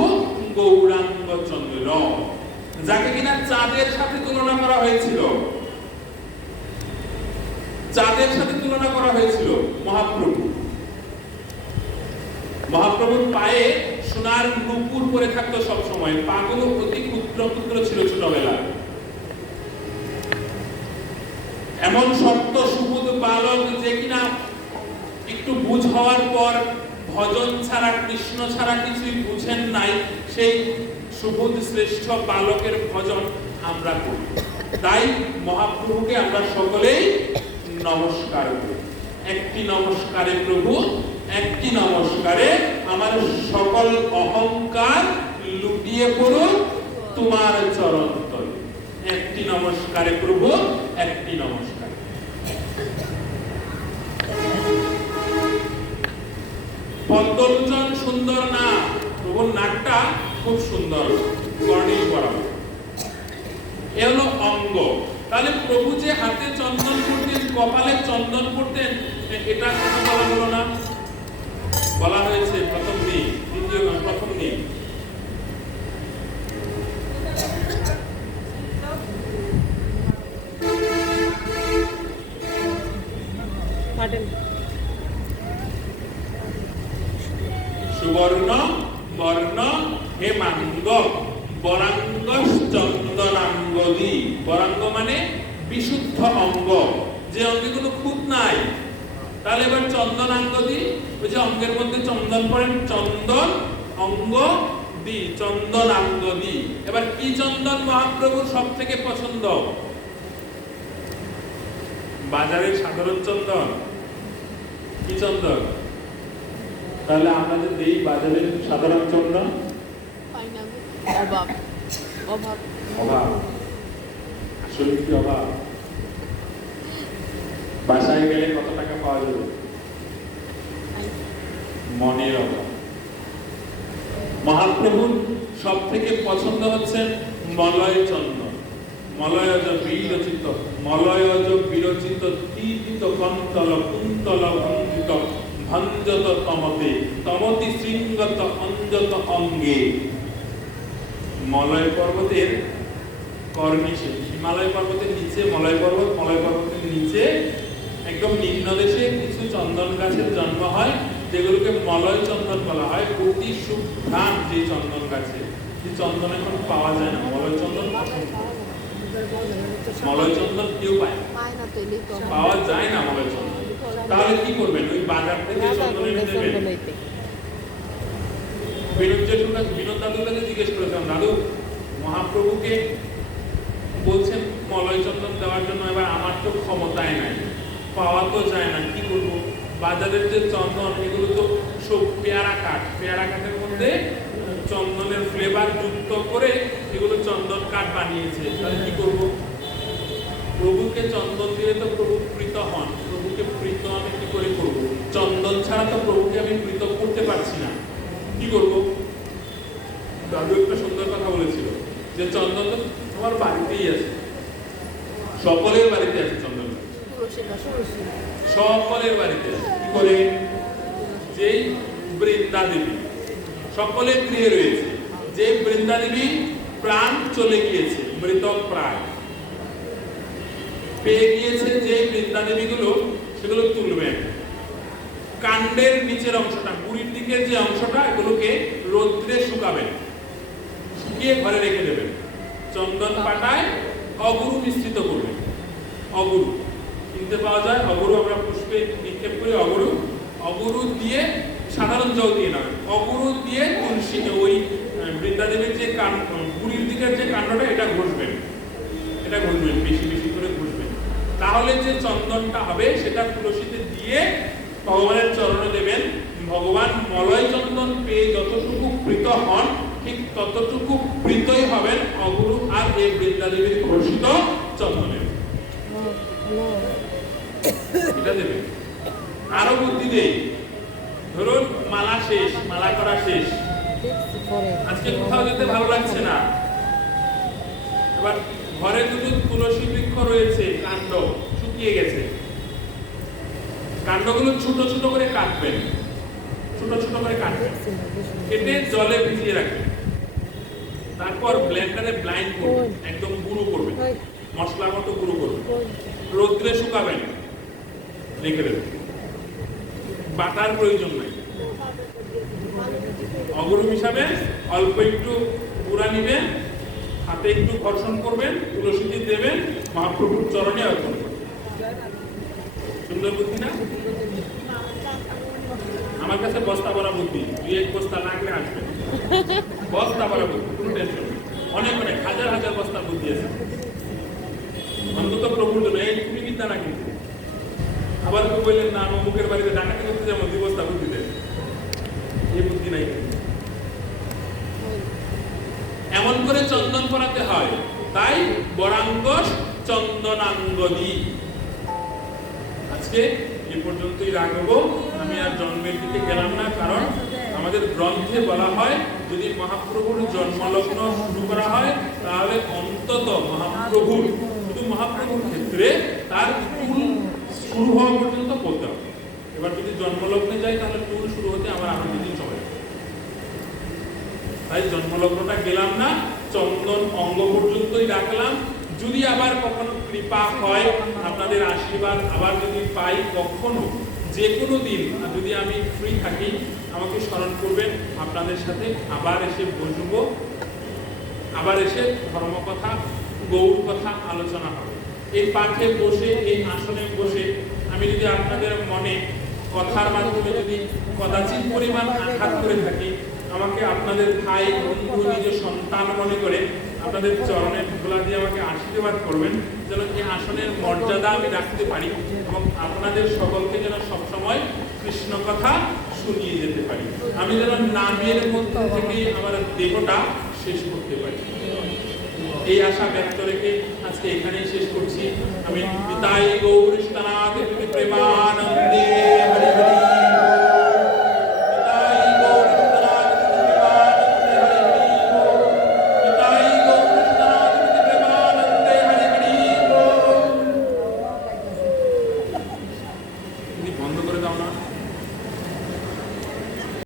গৌরাঙ্গ চন্দ্র, যাকে কিনা চাঁদের সাথে তুলনা করা হয়েছিল। চাঁদের সাথে তুলনা করা হয়েছিল মহাপ্রভুর পায়ে সোনার নুপুর পরে থাকতো সব সময়, পাগুলো অতি ক্ষুদ্র ক্ষুদ্র ছিল ছোটবেলায়। এমন সত্য সুবোধ বালক যে কিনা একটু বুঝ হওয়ার পর ভজন ছাড়া, কৃষ্ণ ছাড়া কিছুই বুঝেন নাই, সেই সুবোধ শ্রেষ্ঠ বালকের ভজন আমরা করি। তাই মহাপ্রভুকে আমরা সকলেই নমস্কার করি। একটি নমস্কারে প্রভু, একটি নমস্কারে আমার সকল অহংকার লুটিয়ে পড়ুক তোমার চরণ তলে। একটি নমস্কারে প্রভু, একটি নমস্কার। পদ্মলোচন সুন্দর না, প্রভুর নাকটা খুব সুন্দর, কর্নিশ বরাবর। এ হলো অঙ্গ। তাহলে প্রভু যে হাতে চন্দন করতেন, কপালে চন্দন করতেন, এটা কেন বলা হলো না? বলা হয়েছে প্রথম দিন, প্রথম দিন। সুবর্ণ বর্ণ হেমাঙ্গ বরাঙ্গ চন্দনাঙ্গদি। বরাঙ্গ মানে বিশুদ্ধ অঙ্গ, যে অঙ্গগুলো খুব নাই। তাহলে এবার চন্দনাঙ্গদি, ওই যে অঙ্গের মধ্যে চন্দন পড়েন, চন্দন অঙ্গ দি, চন্দনাঙ্গদি। এবার কি চন্দন মহাপ্রভুর সব থেকে পছন্দ? বাজারের সাধারণ চন্দন? কি চন্দন? তাহলে আমরা যে দেই বাজারের সাধারণ চন্দন, অভাব। আসলে কি অভাব? বাসায় গেলে কত টাকা পাওয়া যাবে? মনের অভাব। মহাপ্রভুর সব থেকে পছন্দ হচ্ছে মলয় চন্দন। মলয়জ বিরচিত, মলয়জ বিরচিত তীর্থিত কন্তল কুন্তল ভঞ্জিত ভঞ্জত তমতে তমতি শৃঙ্গত অঞ্জত অঙ্গে। মলয় পর্বতের কর্নিশে, হিমালয় পর্বতের নিচে মলয় পর্বত, মলয় পর্বতের নিচে একদম নিম্ন দেশে কিছু চন্দন গাছের জন্ম হয়, যেগুলোকে মলয় চন্দন বলা হয়। অতি সুঘ্রাণ যে চন্দন গাছে, যে চন্দন এখন পাওয়া যায় না। মলয় চন্দন, মলয় চন্দন কেউ পায় না, পাওয়া যায় না মলয় চন্দন। তাহলে কি করবেন? ওই বাজার থেকে চন্দন এনে দেবেন। বিনোদ দাদুর কাছে জিজ্ঞেস করেছিলাম, দাদু মহাপ্রভুকে বলছেন মলয় চন্দন দেওয়ার জন্য, এবার আমার তো ক্ষমতায় নাই, পাওয়া তো যায় না, কি করবো? বাজারের যে চন্দন, এগুলো তো সব পেয়ারা কাঠ, পেয়ারা কাঠের মধ্যে চন্দনের ফ্লেভার যুক্ত করে এগুলো চন্দন কাঠ বানিয়েছে। তাহলে কি করব? প্রভুকে চন্দন দিলে তো প্রভু প্রীত হন, প্রভুকে প্রীত আমি কি করে করব? চন্দন ছাড়া তো প্রভুকে আমি প্রীত করতে পারছি না, কি করব? দাদু একটা সুন্দর কথা বলেছিল যে চন্দন তো তোমার বাড়িতেই আছে, সকলের বাড়িতে আছে চন্দন, সকলের বাড়িতে আছে। কি করে? যেই বৃন্দা দেবী সকলের গৃহে রয়েছে, যে বৃন্দা দেবী প্রাণ চলে গিয়েছে, মৃত প্রায় পেয়ে গিয়েছে, যে বৃন্দা দেবী গুলো, সেগুলো তুলবেন। কাণ্ডের নিচের অংশটা, গুড়ির দিকের যে অংশটা, এগুলোকে রৌদ্রে শুকাবেন, শুকিয়ে ঘরে রেখে দেবেন। চন্দন পাটায় অগুরু মিশ্রিত করবেন। অগুরু কিনতে পাওয়া যায়, অগুরু আমরা পুষ্পে নিক্ষেপ করি। অগুরু, অগুরু দিয়ে সাধারণ জল দিয়ে নয়, অগুরু দিয়ে তুলসী, ওই বৃন্দাদেবীর যে গুড়ির দিকের যে কাণ্ডটা, এটা ঘষবেন, এটা ঘষবেন, বেশি বেশি করে ঘষবেন। তাহলে যে চন্দনটা হবে সেটা তুলসীতে দিয়ে ভগবানের চরণে দেবেন। ভগবান মলয় চন্দন পেয়ে যতটুকু প্রীত হন, ঠিক ততটুকু প্রীতই হবেন অগুরু আর এই বৃন্দাদেবীর ঘোষিত চন্দনের। এটা দেবে। আরো বুদ্ধি দেই, ধরুন মালা শেষ, মালা করা শেষ, আজকে কোথাও যেতে ভালো লাগছে না, এবার ঘরে দুটো তুলসী বৃক্ষ রয়েছে, কাণ্ড শুকিয়ে গেছে, কাণ্ডগুলো ছোট ছোট করে কাটবেন, ছোট ছোট করে কাটবেন, কেটে জলে ভিজিয়ে রাখবেন। তারপর ব্লেন্ডারে ব্লাইন্ড করবেন, একদম গুঁড়ো করবেন, মশলা মতো গুঁড়ো করবেন, রোদ্রে শুকাবেন, রেখে দেবেন। বাটার প্রয়োজন নাই। অগরু হিসাবে অল্প একটু গুঁড়া নিবেন, হাতে একটু ঘর্ষণ করবেন, তুলসী দেবেন, মহাপ্রভুর চরণে অর্পণ করবেন। সুন্দর বুদ্ধি না? আমার কাছে বস্তা ভরা বুদ্ধি, 2-1 বস্তা লাগলে আসবে, বস্তা ভরা বুদ্ধি, কোনো টেনশন নেই। অনেক অনেক হাজার হাজার বস্তা বুদ্ধি আছে, অন্তত প্রভুর জন্য। এই তুমি বিদ্যা না কিন্তু আবার কেউ বললেন না আমি মুখের বাড়িতে ডাকাতি করতে যাবো 2 বস্তা বুদ্ধি দেয়, এই বুদ্ধি নাই। এমন করে চন্দন পরাতে হয়, তাই বরাঙ্গস চন্দনাঙ্গদি। আজকে এ পর্যন্তই রাখবো, আমি আর জন্মের দিকে গেলাম না, কারণ আমাদের গ্রন্থে বলা হয় যদি মহাপ্রভুর জন্মলগ্ন শুরু করা হয় তাহলে অন্তত মহাপ্রভুর, শুধু মহাপ্রভুর ক্ষেত্রে তার টুল শুরু হওয়া পর্যন্ত বলতে হবে। এবার যদি জন্মলগ্নে যাই তাহলে টুল শুরু হতে আমার আরো 2 দিন সময় লাগবে। তাই জন্মলগ্নটা গেলাম না, চন্দন অঙ্গ পর্যন্তই রাখলাম। যদি আবার কখনো কৃপা হয়, আপনাদের আশীর্বাদ আবার যদি পাই কখনো, যে কোনো দিন যদি আমি ফ্রি থাকি আমাকে স্মরণ করবেন, আপনাদের সাথে আবার এসে বসবো, আবার এসে ধর্মকথা, গৌর কথা আলোচনা হবে। এই পাঠে বসে, এই আসনে বসে আমি যদি আপনাদের মনে কথার মাধ্যমে যদি কদাচিৎ পরিমাণ আঘাত করে থাকি, আমাকে আপনাদের ভাই, বন্ধু, নিজের সন্তান মনে করে আপনাদের চরণের ধুলা দিয়ে আমাকে আশীর্বাদ করবেন, যেন এই আসনের মর্যাদা আমি রাখতে পারি এবং আপনাদের সকলকে যেন সবসময় কৃষ্ণ কথা শুনিয়ে যেতে পারি। আমি যেন নামের মধ্যে থেকে আমার দেহটা শেষ করতে পারি, এই আশা ব্যক্ত রেখে আজকে এখানেই শেষ করছি। আমি পিতাই গৌরীষ্ণনাথ প্রেমানন্দ